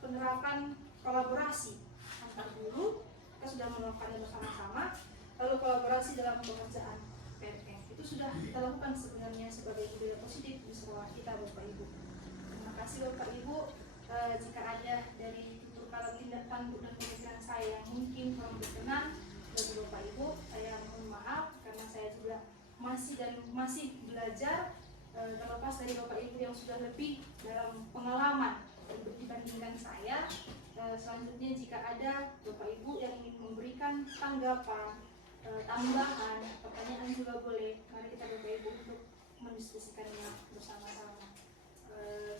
penerapan kolaborasi antar guru, kita sudah melakukannya bersama-sama. Lalu kolaborasi dalam pekerjaan PNM itu sudah kita lakukan sebenarnya sebagai budaya positif di sekolah kita Bapak Ibu. Terima kasih Bapak Ibu. Jika ada dari tutur kata tindak tanduk dan pemikiran saya yang mungkin kurang berkenan bagi Bapak Ibu, saya mohon maaf karena saya juga masih belajar, terlepas dari Bapak Ibu yang sudah lebih dalam pengalaman dibandingkan saya. Selanjutnya jika ada Bapak Ibu yang ingin memberikan tanggapan, tambahan, pertanyaan juga boleh. Mari kita Bapak Ibu untuk mendiskusikannya bersama-sama.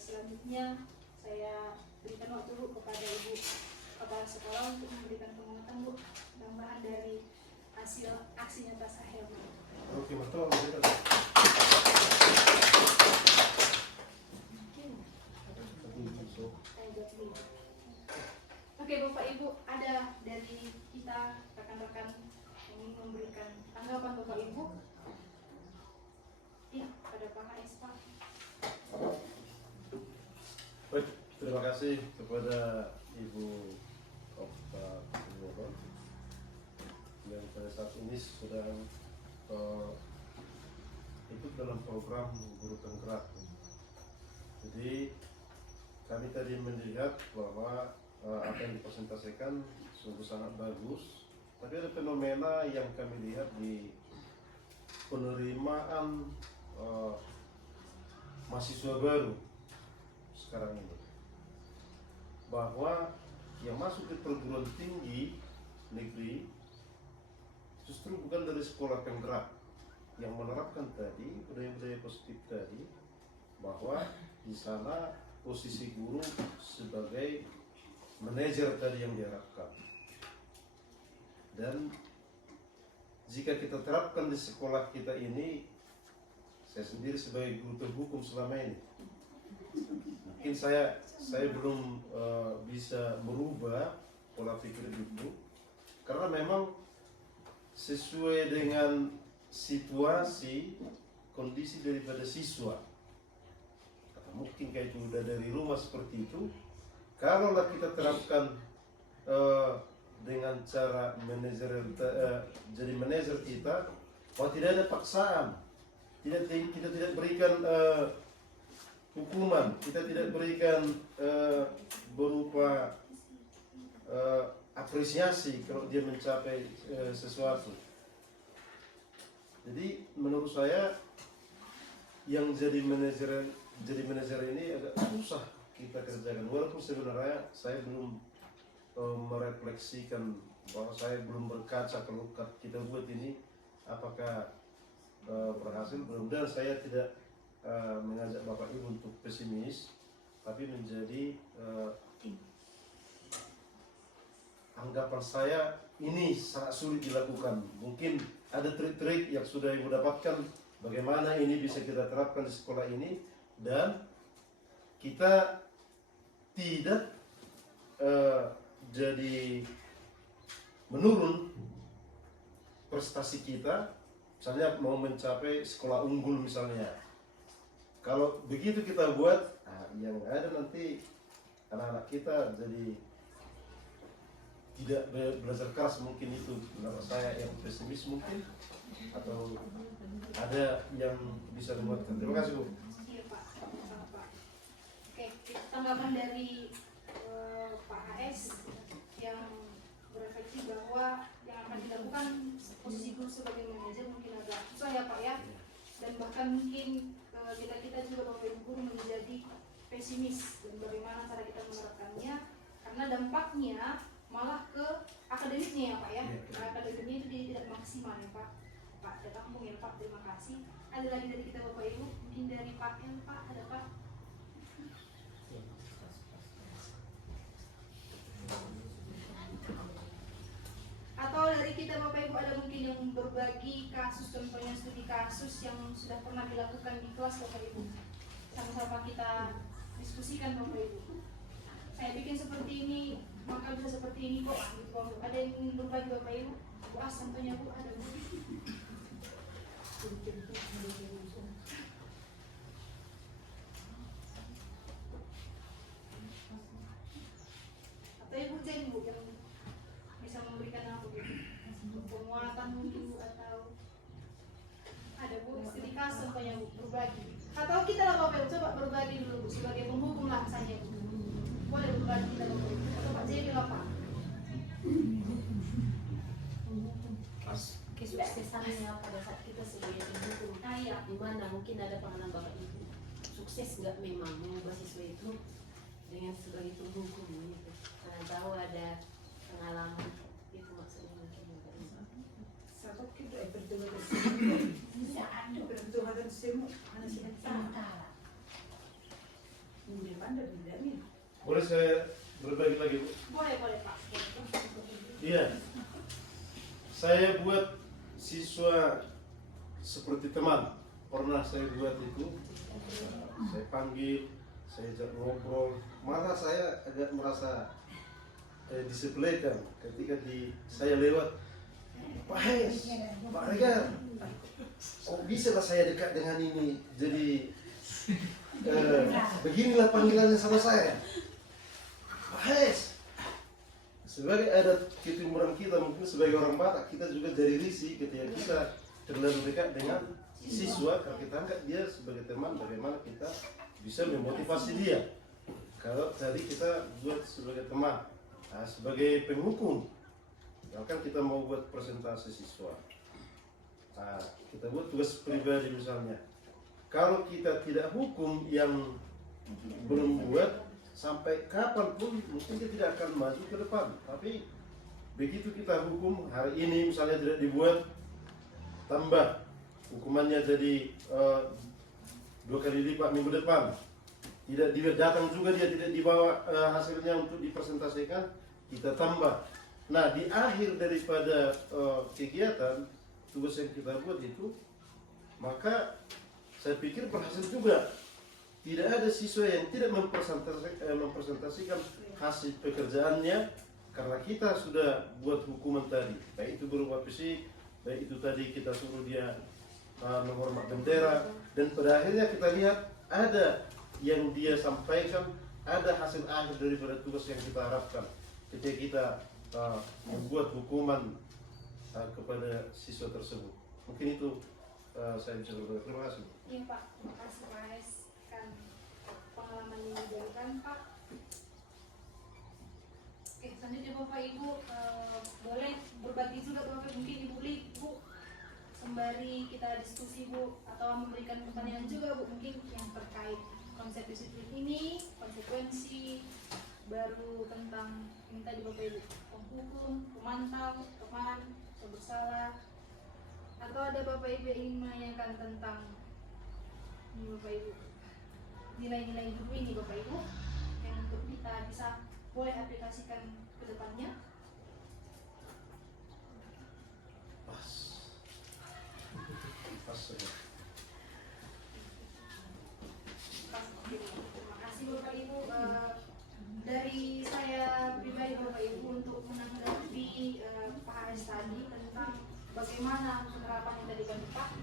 Selanjutnya saya berikan waktu Bu kepada Ibu Kepala Sekolah untuk memberikan penguatan Bu, tambahan dari hasil aksi nyata saya Bu. Oke, betul. Oke Bapak Ibu, ada dari kita rekan-rekan yang ingin memberikan tanggapan Bapak Ibu? Ya, pada Pak HS Pak. Baik, terima kasih kepada Ibu Okta Purwono yang pada saat ini sedang ikut dalam program Guru Penggerak. Jadi kami tadi melihat bahwa apa yang dipresentasikan sungguh sangat bagus, tapi ada fenomena yang kami lihat di penerimaan mahasiswa baru sekarang ini, bahwa yang masuk ke perguruan tinggi negeri justru bukan dari sekolah penggerak yang menerapkan tadi budaya-budaya positif tadi, bahwa di sana posisi guru sebagai manajer tadi yang diharapkan. Dan jika kita terapkan di sekolah kita ini, saya sendiri sebagai guru terhukum selama ini, mungkin saya belum bisa merubah pola pikir itu, karena memang sesuai dengan situasi kondisi daripada siswa. Atau mungkin kayak itu udah dari rumah seperti itu. Kalaulah kita terapkan dengan cara jadi manajer kita, bahwa tidak ada paksaan, kita tidak berikan hukuman, kita tidak berikan berupa apresiasi kalau dia mencapai sesuatu. Jadi menurut saya yang jadi manajer ini agak susah kita kerjakan, walaupun sebenarnya saya belum merefleksikan, bahwa saya belum berkaca kalau kita buat ini apakah berhasil. Mudah-mudahan saya tidak mengajak Bapak Ibu untuk pesimis, tapi menjadi anggapan saya ini sangat sulit dilakukan. Mungkin ada trik-trik yang sudah Ibu dapatkan bagaimana ini bisa kita terapkan di sekolah ini, dan kita tidak jadi menurun prestasi kita, misalnya mau mencapai sekolah unggul misalnya. Kalau begitu kita buat, yang ada nanti anak-anak kita jadi tidak belajar keras, mungkin itu pendapat saya yang pesimis mungkin, atau ada yang bisa dibuatkan. Terima kasih Bu. Iya Pak, sama Pak. Oke, tanggapan dari Pak HS yang berefleksi bahwa yang akan dilakukan posisi guru sebagai manajer mungkin agak susah ya Pak ya, menyebabkan mungkin kita juga Bapak Ibu guru menjadi pesimis dan bagaimana cara kita menerapkannya, karena dampaknya malah ke akademiknya ya Pak ya. Akademiknya itu tidak maksimal ya Pak. Pak ada kampung ya Pak, terima kasih. Ada lagi dari kita Bapak Ibu, mungkin dari Pak El Pak, ada Pak. Atau dari kita Bapak Ibu ada mungkin yang berbagi kasus, contohnya studi kasus yang sudah pernah dilakukan di kelas Bapak Ibu. Sama-sama kita diskusikan Bapak Ibu. Saya bikin seperti ini, maka bisa seperti ini kok. Gitu, ada yang ingin berbagi Bapak Ibu? Bu As, contohnya Bu, ada Bu. Atau Ibu Jen Bu yang bisa memberikan apa gitu? Penguatan mungkin Bu, atau ada Bu studi kasus contohnya Bu, berbagi. Atau kita lah Bapak Ibu, coba berbagi dulu Bu, sebagai penghukum lah misalnya Bu. Boleh berbagi kita Bapak Ibu, atau Pak Jenny lah Pak. Kesuksesannya pada saat kita sebagai penghukum, Iya. di mana mungkin ada pengalaman Bapak Ibu sukses nggak memang mengubah siswa itu dengan sebagai penghukum gitu. Karena tahu ada pengalaman itu maksudnya mungkin Bapak Ibu. Satu kita berdoa bersama, berdoa bersama, anak sihat sama. Ini pandai tidak nih? Boleh saya berbagi lagi Bu? Boleh Pak. Iya. Saya buat siswa seperti teman. Pernah saya buat itu. Saya panggil, saya ajak ngobrol. Malah saya agak merasa disepelekan ketika saya lewat. Pak Hes, Pak Regar, kok bisa lah saya dekat dengan ini? Jadi beginilah panggilannya sama saya. Pak Hes. Sebagai adat ketumuran kita, mungkin sebagai orang Batak, kita juga jadi risih ketika kita terlalu dekat dengan siswa. Kalau kita anggap dia sebagai teman, bagaimana kita bisa memotivasi dia. Kalau tadi kita buat sebagai teman, nah, sebagai penghukum, misalkan kita mau buat presentasi siswa, nah, kita buat tugas pribadi misalnya. Kalau kita tidak hukum yang belum buat, sampai kapanpun mungkin dia tidak akan maju ke depan. Tapi begitu kita hukum hari ini misalnya tidak dibuat, tambah hukumannya jadi 2 kali lipat minggu depan. Tidak datang juga dia, tidak dibawa hasilnya untuk dipresentasikan, kita tambah. Nah, di akhir daripada kegiatan tugas yang kita buat itu, maka saya pikir berhasil juga. Tidak ada siswa yang tidak mempresentasikan hasil pekerjaannya karena kita sudah buat hukuman tadi. Baik itu berupa fisik, baik itu tadi kita suruh dia menghormat bendera, dan pada akhirnya kita lihat ada yang dia sampaikan, ada hasil akhir daripada tugas yang kita harapkan ketika kita membuat hukuman kepada siswa tersebut. Mungkin itu saya bisa berbagi. Terima kasih. Iya Pak, terima kasih Pak Hes. Pengalaman yang dijadikan Pak. Oke, selanjutnya Bapak Ibu boleh berbagi juga Bapak, mungkin Ibu Li, Bu, sembari kita diskusi Bu, atau memberikan pertanyaan juga Bu, mungkin yang terkait konsep disiplin ini, konsekuensi baru tentang yang tadi Bapak Ibu, penghukum, pemantau, teman, bersalah, atau ada Bapak Ibu yang ingin menanyakan tentang ini Bapak Ibu, nilai-nilai guru ini Bapak Ibu, yang untuk kita bisa boleh aplikasikan ke depannya. Pas ya. Terima kasih Bapak Ibu. Dari saya pribadi Bapak Ibu untuk menanggapi Pak Haris tadi tentang bagaimana penerapan yang tadi Pak.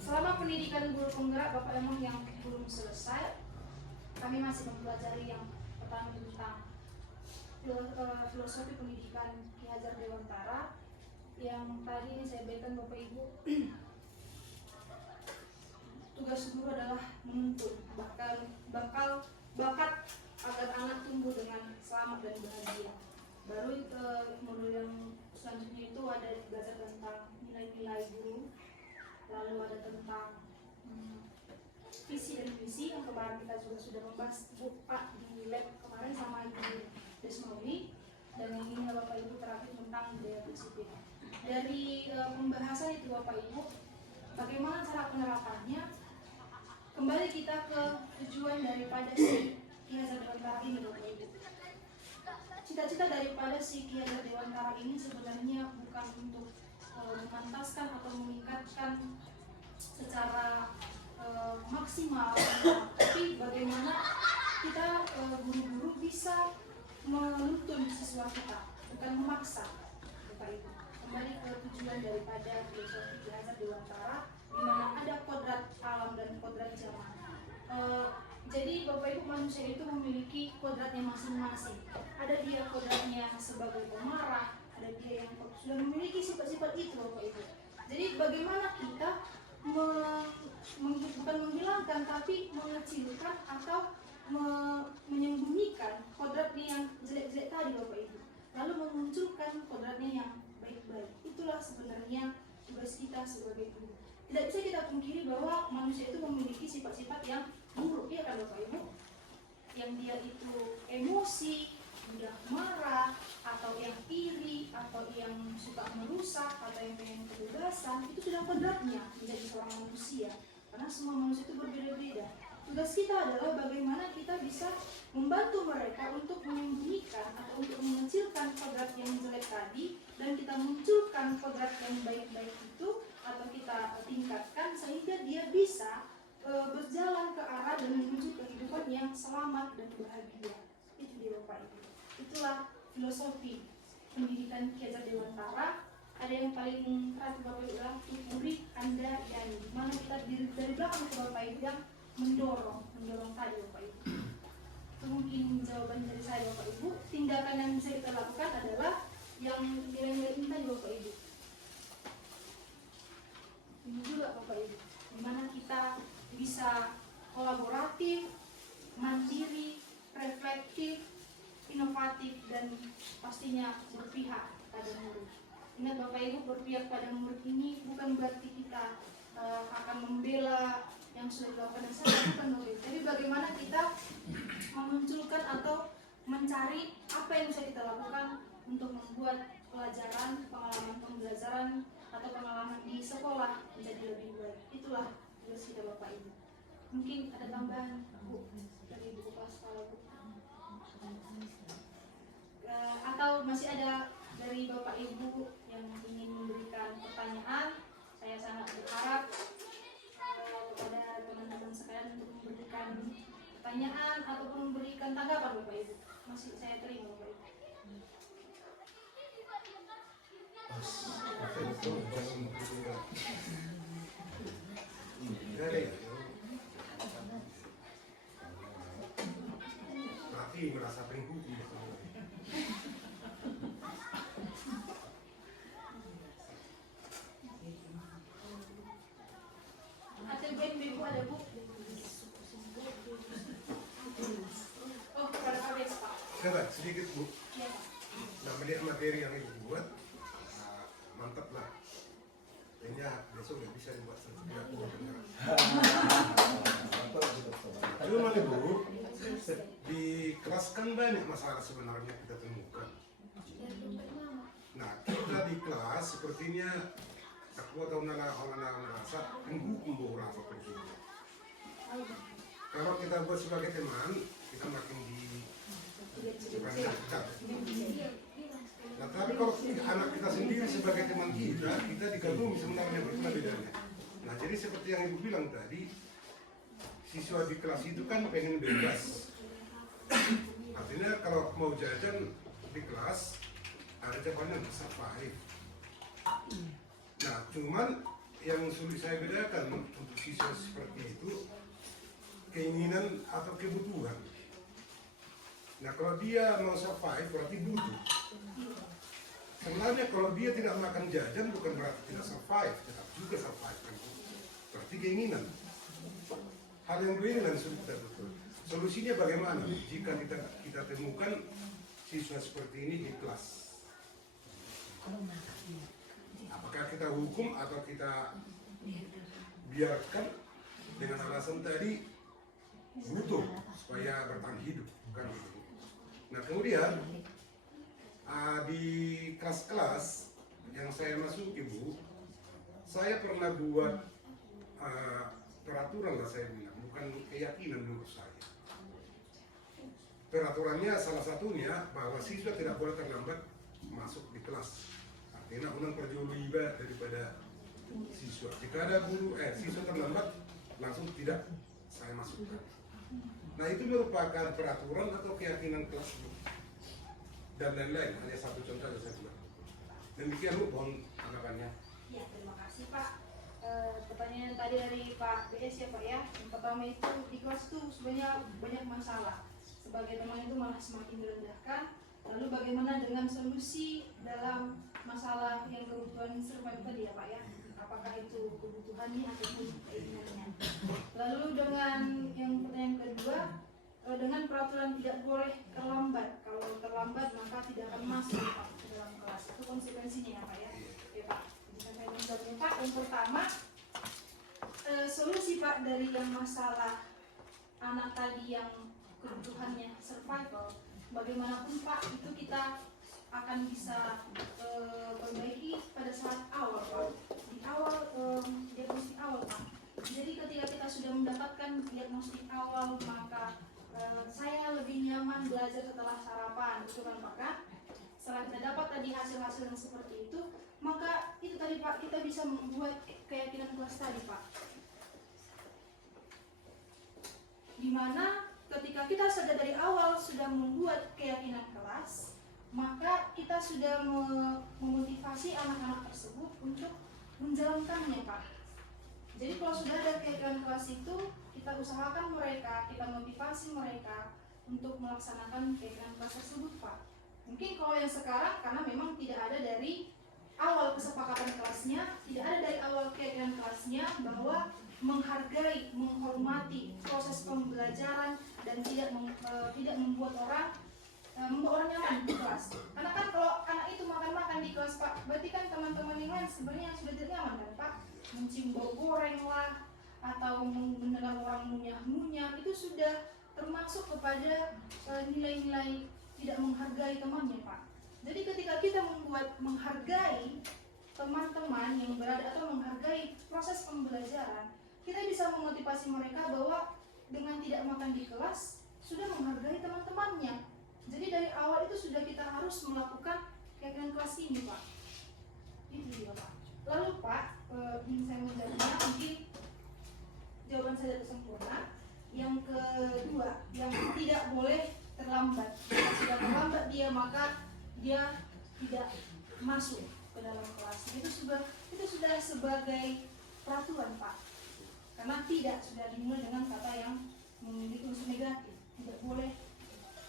Selama pendidikan guru penggerak Bapak emang yang belum selesai, kami masih mempelajari yang pertama tentang filosofi pendidikan Ki Hajar Dewantara, yang tadi ini saya berikan Bapak Ibu. Tugas guru adalah menuntun bakat agar anak tumbuh dengan selamat dan bahagia. Baru modul yang selanjutnya itu ada belajar tentang nilai-nilai guru, lalu ada tentang visi dan misi yang kemarin kita juga sudah membahas Pak di lab kemarin sama Ibu Desmawi, dan yang ini Bapak Ibu terakhir tentang budaya prinsipil. Dari pembahasan itu Bapak Ibu, bagaimana cara penerapannya? Kembali kita ke tujuan daripada si Ki Hajar Dewantara ini Bapak Ibu. Cita-cita daripada si Ki Hajar Dewantara ini sebenarnya bukan untuk memantaskan atau meningkatkan secara maksimal, tapi bagaimana kita guru-guru bisa menuntun siswa kita, bukan memaksa Bapak Ibu. Kembali ke tujuan daripada filosofi Ki Hajar Dewantara, di mana ada kodrat alam dan kodrat zaman. Jadi Bapak Ibu, manusia itu memiliki kodratnya masing-masing. Ada dia kodratnya sebagai pemarah, ada dia yang sudah memiliki sifat-sifat itu Bapak Ibu. Jadi bagaimana kita bukan menghilangkan tapi mengecilkan atau menyembunyikan kodratnya yang jelek-jelek tadi Bapak Ibu, lalu memunculkan kodratnya yang baik-baik. Itulah sebenarnya tugas kita sebagai guru. Tidak bisa kita pungkiri bahwa manusia itu memiliki sifat-sifat yang buruk, ya kan Bapak Ibu? Yang dia itu emosi, mudah marah, atau yang iri, atau yang suka merusak, atau yang pengen kebebasan, itu sudah kodratnya menjadi seorang manusia. Karena semua manusia itu berbeda-beda. Tugas kita adalah bagaimana kita bisa membantu mereka untuk menyembunyikan atau untuk mengecilkan kodrat yang jelek tadi, dan kita munculkan kodrat yang baik-baik itu, atau kita tingkatkan sehingga dia bisa berjalan ke arah dan menuju kehidupan yang selamat dan bahagia. Itu dia Bapak Ibu. Itulah filosofi pendidikan Ki Hajar Dewantara. Ada yang paling terakhir Bapak Ibu adalah murid Anda Yani, dimana kita dari belakang ke Bapak Ibu yang mendorong tadi Bapak Ibu. Itu mungkin jawaban dari saya Bapak Ibu. Tindakan yang bisa kita lakukan adalah yang nilai-nilai ini tadi Bapak Ibu. Ini juga Bapak Ibu, dimana kita bisa kolaboratif, mandiri, reflektif, inovatif, dan pastinya berpihak pada murid. Ingat Bapak Ibu, berpihak pada murid ini bukan berarti kita akan membela yang sudah dilakukan dan salah, bukan Bapak Ibu. Tapi bagaimana kita memunculkan atau mencari apa yang bisa kita lakukan untuk membuat pelajaran, pengalaman pembelajaran atau pengalaman di sekolah menjadi lebih baik. Itulah tugas kita Bapak Ibu. Mungkin ada tambahan Bu dari Bu Kepala Sekolah Bu, atau masih ada dari Bapak Ibu yang ingin memberikan pertanyaan. Saya sangat berharap kepada teman-teman sekalian untuk memberikan pertanyaan ataupun memberikan tanggapan Bapak Ibu. Masih saya terima Bapak Ibu. Mati merasa penghukum. ATBN Bu ada Bu? Oh, kepada Pak Des Pak. Coba sedikit Bu. Ya Pak. Nah, melihat materi yang Ibu buat, mantap lah. Kayaknya besok nggak bisa dibuat sertifikat beneran. Cuma Ibu, di kelas kan banyak masalah sebenarnya kita temukan. Nah, kita di kelas sepertinya aku tahu orang merasa menghukum beberapa perjuangan. Kalau kita buat sebagai teman, kita makin dipandangkan. Nah, tapi kalau anak kita sendiri sebagai teman kita digabung sebenarnya bagaimana bedanya. Nah, jadi seperti yang Ibu bilang tadi, siswa di kelas itu kan pengen bebas. Artinya kalau mau jajan di kelas, ada jawabannya survive. Nah, cuman yang sulit saya bedakan untuk siswa seperti itu, keinginan atau kebutuhan. Nah, kalau dia mau survive berarti butuh. Sebenarnya kalau dia tidak makan jajan bukan berarti tidak survive, tetap juga survive kan. Berarti keinginan. Hal yang beringinan sulit kita betul. Solusinya bagaimana jika kita temukan siswa seperti ini di kelas? Apakah kita hukum atau kita biarkan dengan alasan tadi butuh supaya bertahan hidup, kan gitu. Nah kemudian di kelas-kelas yang saya masuki Bu, saya pernah buat peraturan lah saya bilang, bukan keyakinan menurut saya. Peraturannya salah satunya bahwa siswa tidak boleh terlambat masuk di kelas. Artinya undang perjuliba daripada siswa. Jika ada siswa terlambat, langsung tidak saya masukkan. Nah itu merupakan peraturan atau keyakinan kelas dan lain-lain. Hanya satu contoh yang saya bilang. Demikian Bu, mohon tanggapannya. Ya, terima kasih Pak. Pertanyaan tadi dari Pak BS ya Pak ya. Yang pertama itu di kelas itu sebenarnya banyak masalah. Sebagai teman itu malah semakin direndahkan. Lalu bagaimana dengan solusi dalam masalah yang kebutuhan survival tadi ya Pak ya? Apakah itu kebutuhannya ataupun keinginannya? Lalu dengan yang pertanyaan kedua, dengan peraturan tidak boleh terlambat. Kalau terlambat maka tidak akan masuk Pak ke dalam kelas. Itu konsekuensinya ya Pak ya? Oke Pak. Jadi saya menjawabnya Pak. Yang pertama, solusi Pak dari yang masalah anak tadi yang kebutuhannya survival, bagaimanapun Pak itu kita akan bisa perbaiki pada saat awal Pak, di awal diagnostik awal Pak. Jadi ketika kita sudah mendapatkan diagnostik awal maka saya lebih nyaman belajar setelah sarapan, itu kan Pak kan? Setelah kita dapat tadi hasil-hasil yang seperti itu, maka itu tadi Pak kita bisa membuat keyakinan kelas tadi Pak. Dimana ketika kita sudah dari awal sudah membuat keyakinan kelas, maka kita sudah memotivasi anak-anak tersebut untuk menjalankannya Pak. Jadi kalau sudah ada keyakinan kelas itu, kita usahakan mereka, kita motivasi mereka untuk melaksanakan keyakinan kelas tersebut Pak. Mungkin kalau yang sekarang karena memang tidak ada dari awal kesepakatan kelasnya, tidak ada dari awal keyakinan kelasnya bahwa menghargai, menghormati proses pembelajaran dan tidak membuat orang nyaman di kelas. Karena kan kalau anak itu makan-makan di kelas Pak, berarti kan teman-teman yang lain sebenarnya sudah tidak nyaman kan Pak? Mencium bau goreng lah, atau mendengar orang munyah-munyah, itu sudah termasuk kepada nilai-nilai tidak menghargai temannya Pak. Jadi ketika kita membuat menghargai teman-teman yang berada atau menghargai proses pembelajaran, kita bisa memotivasi mereka bahwa dengan tidak makan di kelas sudah menghargai teman-temannya. Jadi dari awal itu sudah kita harus melakukan keyakinan kelas ini Pak. Itu dia Pak. Lalu Pak, ingin saya menjawabnya, mungkin jawaban saya tidak sempurna. Yang kedua, yang tidak boleh terlambat. Jika sudah terlambat dia maka dia tidak masuk ke dalam kelas. Itu sudah sebagai peraturan Pak. Karena tidak sudah dimulai dengan kata yang memiliki unsur negatif, tidak boleh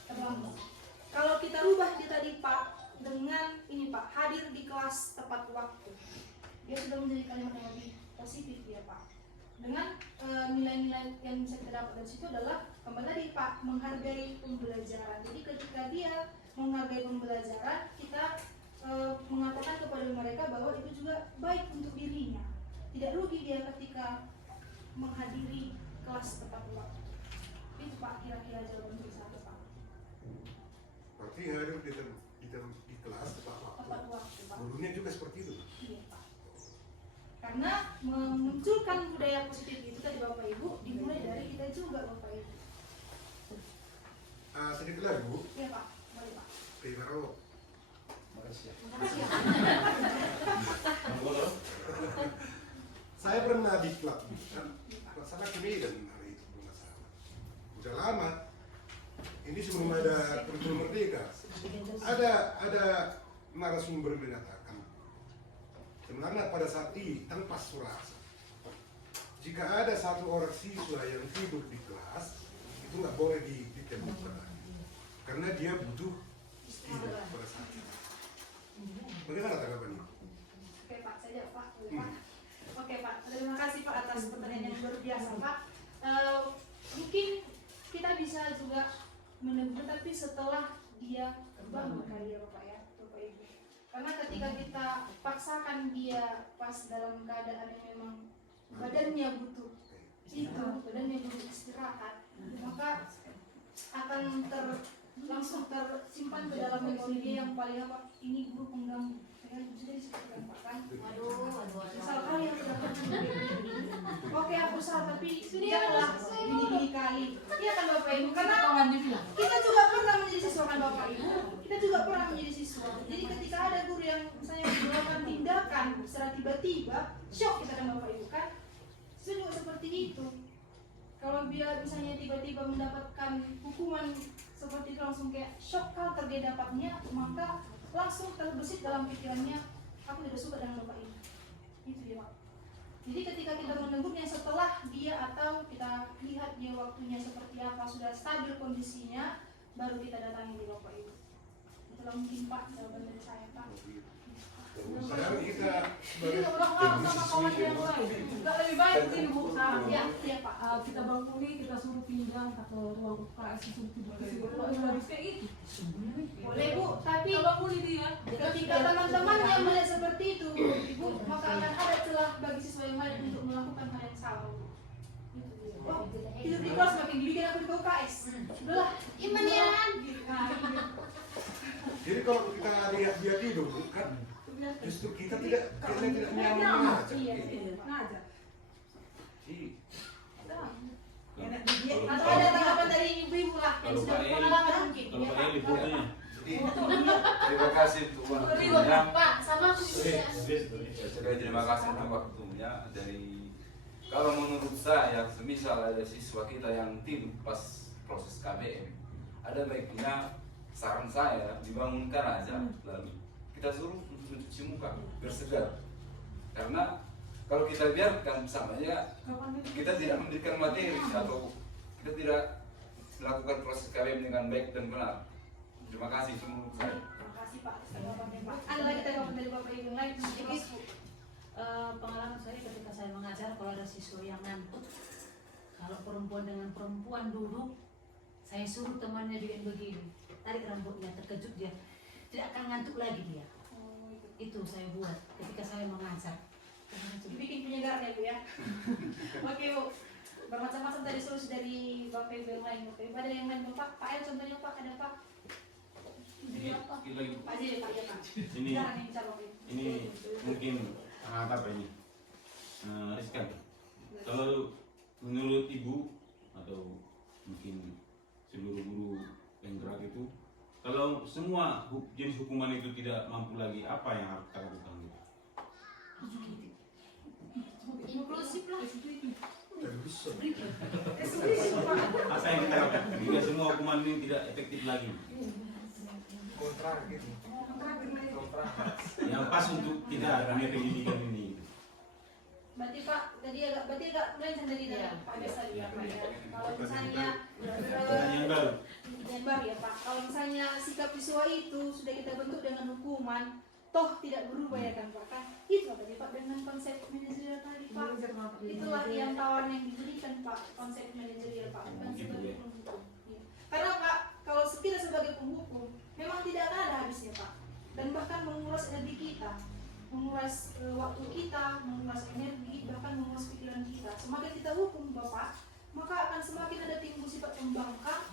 terlambat. Kalau kita rubah di tadi Pak dengan ini Pak, hadir di kelas tepat waktu, dia sudah menjadi kalimat yang lebih positif ya Pak. Dengan nilai-nilai yang bisa kita dapat dari situ adalah kembali tadi Pak, menghargai pembelajaran. Jadi ketika dia menghargai pembelajaran, kita mengatakan kepada mereka bahwa itu juga baik untuk dirinya. Tidak rugi dia ketika menghadiri kelas tepat waktu. Itu Pak kira-kira jawaban dari saya Pak. Berarti hadir di kelas tepat waktu. Pak. Gurunya juga seperti itu. Iya Pak. Karena memunculkan budaya positif itu tadi Bapak Ibu dimulai dari kita juga Bapak Ibu. Sedikit lagi Bu. Iya Pak, boleh Pak. Terima kasih. Makasih. Makasih. Saya pernah di klub kan, masalah Medan hari itu bermasalah. Udah lama. Ini sebelum ada Perjuangan Merdeka. Ada narasumber mengatakan, sebenarnya pada saat ini tanpa surasa, jika ada satu orang siswa yang tidur di kelas, itu nggak boleh ditemukan karena dia butuh istirahat pada saat itu. Bagaimana tanggapannya? Oke Pak, saya jawab Pak. Boleh Pak. Oke Pak, terima kasih Pak atas pertanyaan yang luar biasa Pak. Mungkin kita bisa juga menemukan tapi setelah dia bangun kali ya Bapak ya, Bapak Ibu. Karena ketika kita paksakan dia pas dalam keadaan yang memang badannya butuh itu, badannya butuh istirahat, maka akan langsung tersimpan ke dalam memori dia yang paling apa, ini guru pengganggu. Sudah disebutkan Pak kan, misalkan yang sudah oke aku salah tapi janganlah gini kali. Iya kan Bapak Ibu, karena kita juga pernah menjadi siswa kan Bapak Ibu, kita juga pernah menjadi siswa. Jadi ketika ada guru yang misalnya melakukan tindakan secara tiba-tiba, shock kita kan Bapak Ibu kan, itu juga seperti itu. Kalau dia misalnya tiba-tiba mendapatkan hukuman seperti itu langsung kayak shock culture dia dapatnya, maka langsung terbesit dalam pikirannya, aku tidak suka dengan bapak ini. Itu dia Pak. Jadi ketika kita menegurnya setelah dia atau kita lihat dia waktunya seperti apa, sudah stabil kondisinya, baru kita datangi di bapak ibu. Itulah mungkin Pak jawaban dari saya Pak. Padahal kita Jadi sebagai orang-orang sama kawan yang lain, nggak lebih baik sih Bu. Iya, iya Pak. Kita bangun nih, kita suruh pindah ke ruang UKS, suruh tidur ke situ. Kalau nggak bisa kayak itu, Boleh Bu, tapi kita bangun dia. ketika teman-teman yang melihat seperti itu, Ibu, maka akan ada celah bagi siswa yang lain untuk melakukan hal yang sama. Itu dia. Oh, tidur di kelas makin dibikin aku di UKS. Udah, iman ya. jadi kalau kita lihat dia tidur kan justru kita tidak nyaman mengajar. Iya, Ngajar. Atau ada tanggapan dari ibu-ibu lah yang Kalau sudah Pak Eli- berpengalaman mungkin. Kalau Ya, Pak Eli fotonya. Jadi terima kasih untuk waktunya. Pak, sama aku juga. Sekali terima kasih untuk waktunya. Kalau menurut saya, semisal ada siswa kita yang tidur pas proses KBM, ada baiknya saran saya dibangunkan aja, lalu kita suruh mencuci muka biar segar. Karena kalau kita biarkan samanya kita tidak memberikan materi atau kita tidak melakukan proses KBM dengan baik dan benar. Terima kasih menurut saya. Terima kasih Pak. Tanggapannya Pak. Ada lagi tanggapan dari Bapak Ibu yang lain sedikit. Pengalaman saya ketika saya mengajar, kalau ada siswa yang ngantuk, kalau perempuan dengan perempuan duduk, saya suruh temannya juga begini, tarik rambutnya, terkejut dia, tidak akan ngantuk lagi dia. Itu saya buat ketika saya mengajar. Dibikin penyegaran ya Bu ya. Oke Bu. Bermacam-macam tadi solusi dari Bapak Ibu yang lain. Bapak Ibu ada yang lain Bapak? Pak El contohnya Pak, ada Pak? Ini lagi. Pak Jil, Pak ya Pak. Ini Jangan yang bicara Bapak Ibu. ini mungkin apa ini? Riskan. Kalau menurut ibu atau mungkin seluruh guru yang gerak itu, kalau semua jenis hukuman itu tidak mampu lagi, apa yang harus kita lakukan? Inklusif lah. Apa yang kita lakukan jika semua hukuman ini tidak efektif lagi? Kontrak gitu. Yang pas untuk kita dunia pendidikan ini. Berarti Pak, tadi agak melenceng dari Pak Desa ya Pak ya. Kalau misalnya Yang baru. yang baru ya Pak. Kalau misalnya sikap siswa itu sudah kita bentuk dengan hukuman, toh tidak berubah ya kan Pak kan? Itu tadi Pak dengan konsep manajerial tadi Pak. Itulah yang tawaran yang diberikan Pak, konsep manajerial Pak, bukan sebagai penghukum. Iya. Karena Pak, kalau kita sebagai penghukum, memang tidak akan ada habisnya Pak. Dan bahkan menguras energi kita, menguras waktu kita, menguras energi, bahkan menguras pikiran kita. Semakin kita hukum Bapak, maka akan semakin ada timbul sifat pembangkang,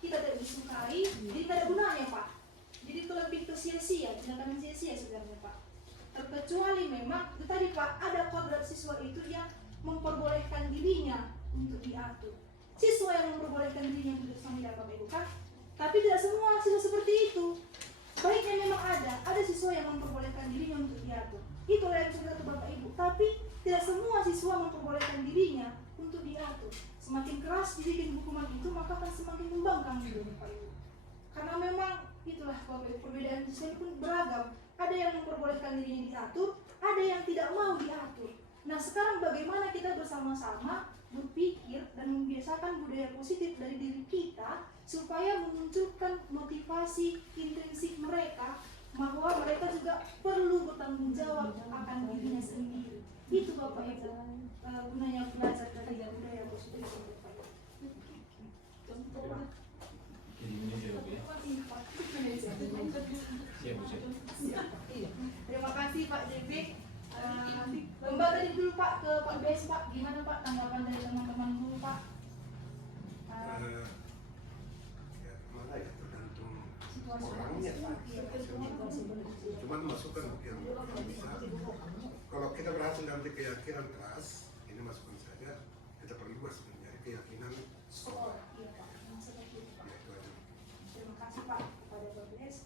kita tidak disukai, jadi tidak ada gunanya Pak. Jadi itu lebih ke sia-sia, tindakan yang sia-sia sebenarnya Pak. Terkecuali memang itu tadi Pak, ada kodrat siswa itu yang memperbolehkan dirinya untuk diatur. Siswa yang memperbolehkan dirinya untuk sambil Bapak Ibu kan? Tapi tidak semua siswa seperti itu. Baiknya memang ada siswa yang memperbolehkan dirinya untuk diatur. Itulah yang saya kata Bapak Ibu. Tapi tidak semua siswa memperbolehkan dirinya untuk diatur. Semakin keras dibikin hukuman itu, maka akan semakin membangkang gitu Bapak Ibu. Karena memang itulah Bapak Ibu, perbedaan siswa pun beragam. Ada yang memperbolehkan dirinya diatur, ada yang tidak mau diatur. Nah sekarang bagaimana kita bersama-sama berpikir dan membiasakan budaya positif dari diri kita supaya memunculkan motivasi intrinsik mereka bahwa mereka juga perlu bertanggung jawab akan dirinya sendiri. Itu Bapak Ibu gunanya belajar dari budaya positif Bapak Ibu. Contoh Pak. Jadi manajer ya. Siap. Terima kasih Pak JB. Kembali tadi dulu Pak ke Pak B. cuman masukan yang bisa. Kalau kita berhasil nanti keyakinan keras, ini masukan saja, kita perluas mencari keyakinan sekolah. Iya Pak, memang seperti itu Pak. Ya, itu aja. Terima kasih Pak kepada Bapak Des.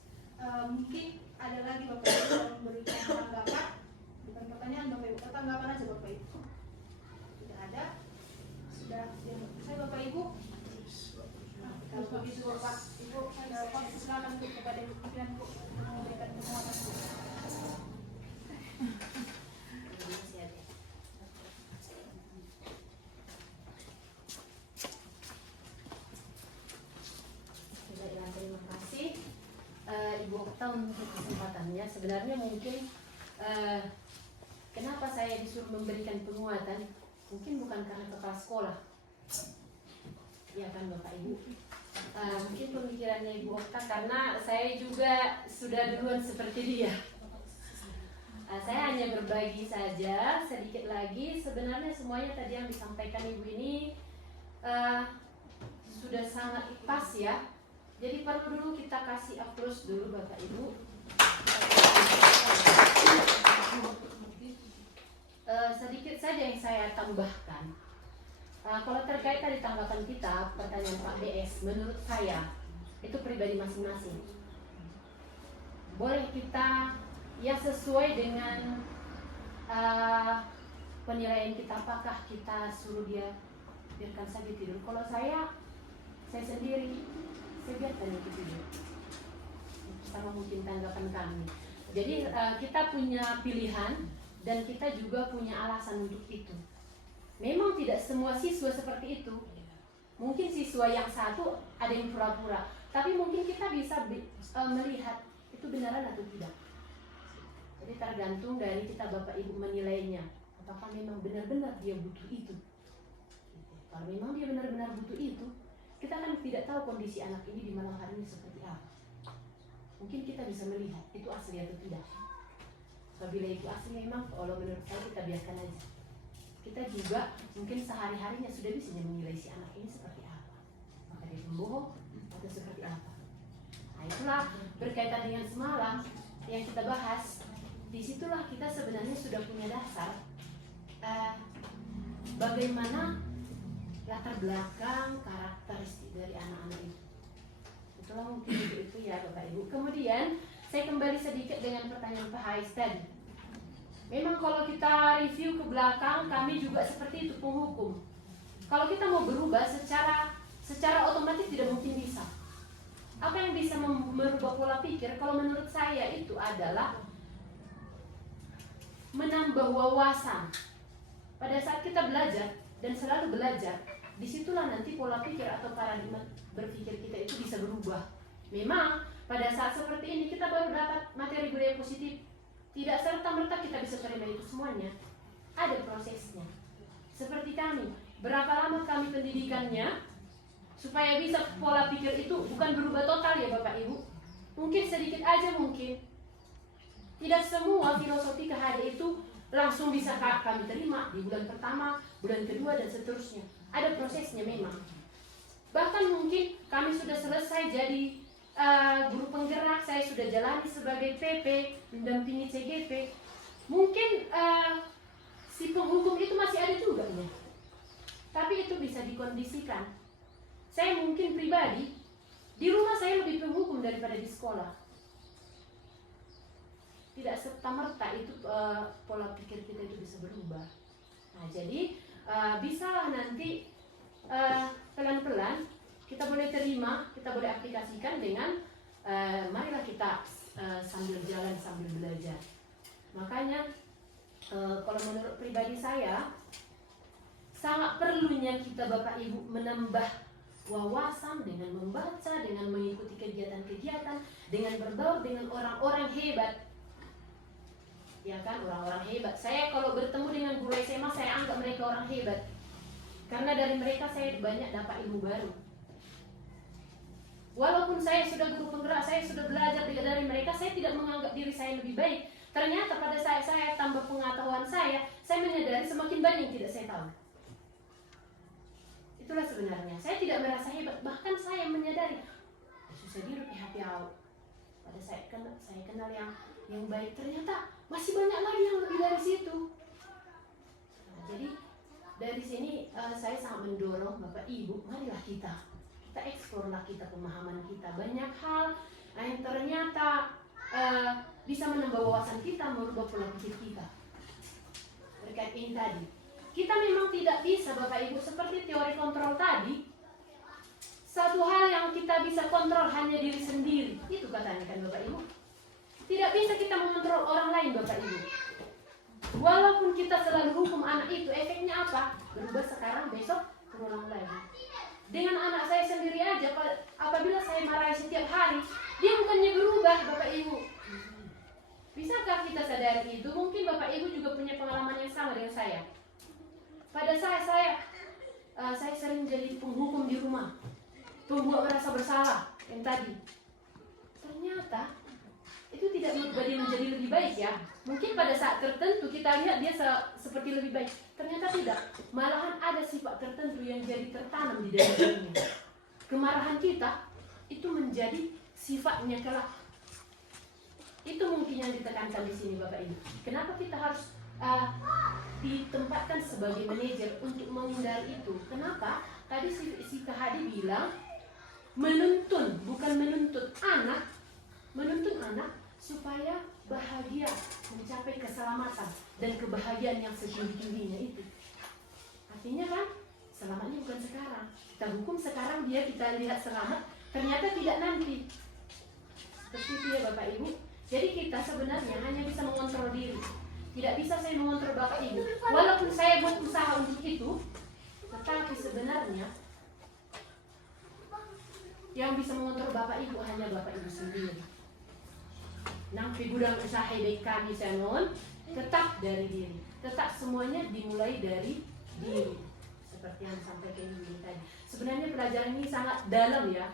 Mungkin ada lagi Bapak Ibu yang memberikan tanggapan, bukan pertanyaan Bapak Ibu, tanggapan aja Bapak Ibu. Tidak ada, sudah yang saya Bapak Ibu. Nah, kalau begitu Bapak Ibu ada waktu silakan untuk kepada Ibu pimpinan Bu memberikan penguatan. Baiklah, terima kasih Ibu Okta untuk kesempatannya. Sebenarnya mungkin kenapa saya disuruh memberikan penguatan, mungkin bukan karena kepala sekolah, ya kan Bapak Ibu. Mungkin pemikirannya Ibu Okta karena saya juga sudah duluan seperti dia. Saya hanya berbagi saja sedikit lagi. Sebenarnya semuanya tadi yang disampaikan Ibu ini sudah sangat pas ya. Jadi perlu dulu kita kasih applause dulu Bapak Ibu. Sedikit saja yang saya tambahkan. Kalau terkait tadi tanggapan kita, pertanyaan Pak DS, menurut saya itu pribadi masing-masing. Boleh kita ya sesuai dengan penilaian kita, apakah kita suruh dia biarkan saja tidur. Kalau saya sendiri, saya biarkan itu tidur. Sama mungkin tanggapan kami. Jadi kita punya pilihan dan kita juga punya alasan untuk itu. Memang tidak semua siswa seperti itu. Mungkin siswa yang satu ada yang pura-pura, tapi mungkin kita bisa melihat itu benaran atau tidak. Jadi tergantung dari kita Bapak Ibu menilainya. Apakah memang benar-benar dia butuh itu? Kalau memang dia benar-benar butuh itu, kita kan tidak tahu kondisi anak ini di malam hari ini seperti apa. Mungkin kita bisa melihat itu asli atau tidak. Apabila itu asli memang, kalau menurut saya kita biarkan aja. Kita juga mungkin sehari-harinya sudah bisa menilai si anak ini seperti apa. Apakah dia pembohong atau seperti apa. Nah itulah berkaitan dengan semalam yang kita bahas. Disitulah kita sebenarnya sudah punya dasar bagaimana latar belakang karakteristik dari anak-anak itu. Itulah mungkin itu ya Bapak Ibu. Kemudian saya kembali sedikit dengan pertanyaan Pak Hais tadi. Memang kalau kita review ke belakang, kami juga seperti itu penghukum. Kalau kita mau berubah secara otomatis tidak mungkin bisa. Apa yang bisa merubah pola pikir? Kalau menurut saya itu adalah menambah wawasan. Pada saat kita belajar dan selalu belajar, disitulah nanti pola pikir atau paradigma berpikir kita itu bisa berubah. Memang pada saat seperti ini kita baru dapat materi budaya positif. Tidak serta-merta kita bisa terima itu semuanya. Ada prosesnya. Seperti kami, berapa lama kami pendidikannya supaya bisa pola pikir itu bukan berubah total ya Bapak Ibu. Mungkin sedikit aja mungkin. Tidak semua filosofi KHD itu langsung bisa kami terima di bulan pertama, bulan kedua dan seterusnya. Ada prosesnya memang. Bahkan mungkin kami sudah selesai jadi guru penggerak, saya sudah jalani sebagai PP, mendampingi CGP. Mungkin si penghukum itu masih ada juga ya. Tapi itu bisa dikondisikan. Saya mungkin pribadi, di rumah saya lebih penghukum daripada di sekolah. Tidak serta-merta itu pola pikir kita itu bisa berubah. Nah jadi bisalah nanti pelan-pelan kita boleh terima, kita boleh aplikasikan dengan marilah kita sambil jalan, sambil belajar. Makanya kalau menurut pribadi saya, sangat perlunya kita Bapak Ibu menambah wawasan dengan membaca, dengan mengikuti kegiatan-kegiatan, dengan berbaur dengan orang-orang hebat. Ya kan, orang-orang hebat. Saya kalau bertemu dengan guru SMA, saya anggap mereka orang hebat. Karena dari mereka saya banyak dapat ilmu baru. Walaupun saya sudah guru penggerak, saya sudah belajar dari mereka, saya tidak menganggap diri saya lebih baik. Ternyata pada saat saya tambah pengetahuan saya menyadari semakin banyak yang tidak saya tahu. Itulah sebenarnya. Saya tidak merasa hebat, bahkan saya menyadari susah diri PHP out. Pada saya kenal yang yang baik, ternyata masih banyak lagi yang lebih dari situ. Nah, jadi dari sini saya sangat mendorong Bapak Ibu, marilah kita eksplorlah kita pemahaman kita, banyak hal yang ternyata bisa menambah wawasan kita, merubah pola pikir kita. Terkait ini tadi, kita memang tidak bisa Bapak Ibu seperti teori kontrol tadi. Satu hal yang kita bisa kontrol hanya diri sendiri, itu katanya kan Bapak Ibu. Tidak bisa kita mengontrol orang lain Bapak Ibu. Walaupun kita selalu hukum anak itu, efeknya apa? Berubah sekarang, besok terulang lagi. Dengan anak saya sendiri aja, apabila saya marahi setiap hari, dia bukannya berubah Bapak Ibu. Bisakah kita sadari itu? Mungkin Bapak Ibu juga punya pengalaman yang sama dengan saya. Pada saya sering jadi penghukum di rumah, pembuat merasa bersalah yang tadi. Ternyata itu tidak membuat dia menjadi lebih baik ya. Mungkin pada saat tertentu kita lihat dia seperti lebih baik. Ternyata tidak. Malahan ada sifat tertentu yang jadi tertanam di dalam dirinya. Kemarahan kita itu menjadi sifatnya kelak. Itu mungkin yang ditekankan di sini Bapak Ibu. Kenapa kita harus ditempatkan sebagai manajer untuk menghindari itu? Kenapa? Tadi si Kak Hadi bilang menuntun, bukan menuntut anak, menuntun anak supaya bahagia, mencapai keselamatan dan kebahagiaan yang setinggi-tingginya itu. Artinya kan, selamatnya bukan sekarang. Kita hukum sekarang dia, kita lihat selamat, ternyata tidak nanti. Seperti itu ya Bapak Ibu. Jadi kita sebenarnya hanya bisa mengontrol diri. Tidak bisa saya mengontrol Bapak Ibu. Walaupun saya buat usaha untuk itu, tetapi sebenarnya yang bisa mengontrol Bapak Ibu hanya Bapak Ibu sendiri. Nang gudang usaha baik kami sanon, tetap dari diri. Tetap semuanya dimulai dari diri. Seperti yang disampaikan Ibu tadi. Sebenarnya pelajaran ini sangat dalam ya.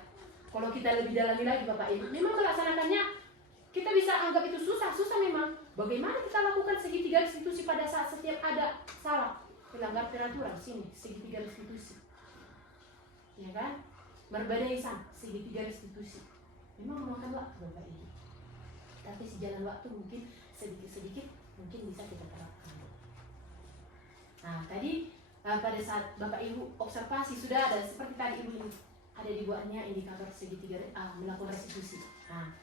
Kalau kita lebih dalami lagi Bapak Ibu, memang melaksanakannya kita bisa anggap itu susah memang. Bagaimana kita lakukan segitiga restitusi pada saat setiap ada salah, melanggar peraturan, sini segitiga restitusi. Ya kan? Merbadaisan, segitiga restitusi. Memang memakan waktu Bapak Ibu. Tapi sejalan waktu mungkin sedikit-sedikit mungkin bisa kita terapkan. Nah tadi pada saat Bapak Ibu observasi sudah ada seperti tadi Ibu ini ada dibuatnya indikator segitiga melakukan restitusi. Nah,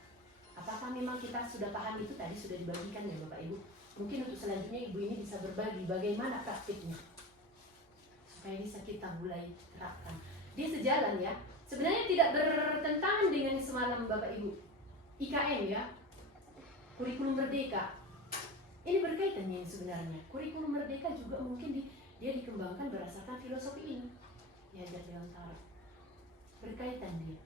apakah memang kita sudah paham itu tadi sudah dibagikan ya Bapak Ibu? Mungkin untuk selanjutnya Ibu ini bisa berbagi bagaimana praktiknya supaya bisa kita mulai terapkan. Dia sejalan ya. Sebenarnya tidak bertentangan dengan semalam Bapak Ibu IKM ya. Kurikulum Merdeka. Ini berkaitannya sebenarnya. Kurikulum Merdeka juga mungkin dia dikembangkan berdasarkan filosofi ini. Ya, jadi antara berkaitan dia.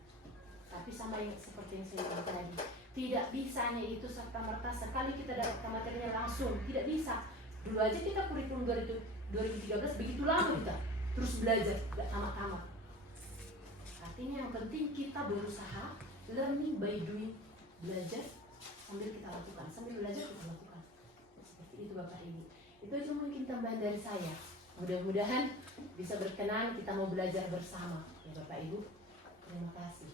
Tapi sama yang seperti yang saya bilang tadi, tidak bisanya itu serta-merta sekali kita dapat materinya langsung. Tidak bisa. Dulu aja kita kurikulum 2013 begitu lama kita terus belajar, gak tamat-tamat. Artinya yang penting kita berusaha, learning by doing, belajar sambil kita lakukan, sambil belajar kita lakukan. Seperti itu Bapak Ibu. Itu aja mungkin tambahan dari saya. Mudah-mudahan bisa berkenan kita mau belajar bersama ya Bapak Ibu. Terima kasih.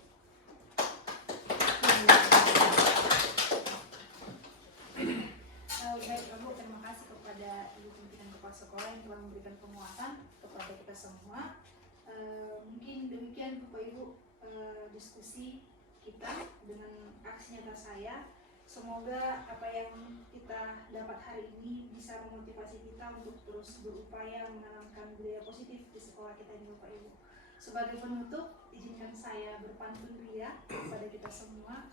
Baik Ibu, terima kasih kepada Ibu Pimpinan Kepala Sekolah yang telah memberikan penguatan kepada kita semua. Mungkin demikian Bapak Ibu diskusi kita dengan aksi nyata saya. Semoga apa yang kita dapat hari ini bisa memotivasi kita untuk terus berupaya menanamkan budaya positif di sekolah kita ini Bapak Ibu. Sebagai penutup, izinkan saya berpantun ria kepada kita semua.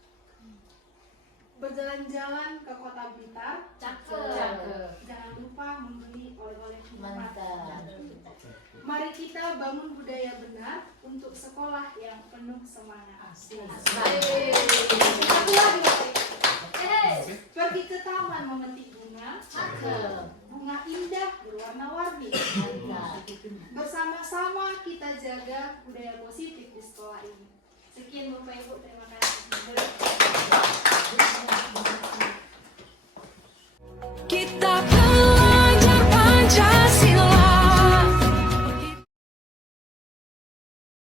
Berjalan-jalan ke kota Blitar, jangan lupa membeli oleh-oleh mantap. Mari kita bangun budaya benar untuk sekolah yang penuh semangat. Pergi ke taman memetik bunga, bunga indah berwarna-warni. Bersama-sama kita jaga budaya positif di sekolah ini. Sekian Bapak Ibu, terima kasih.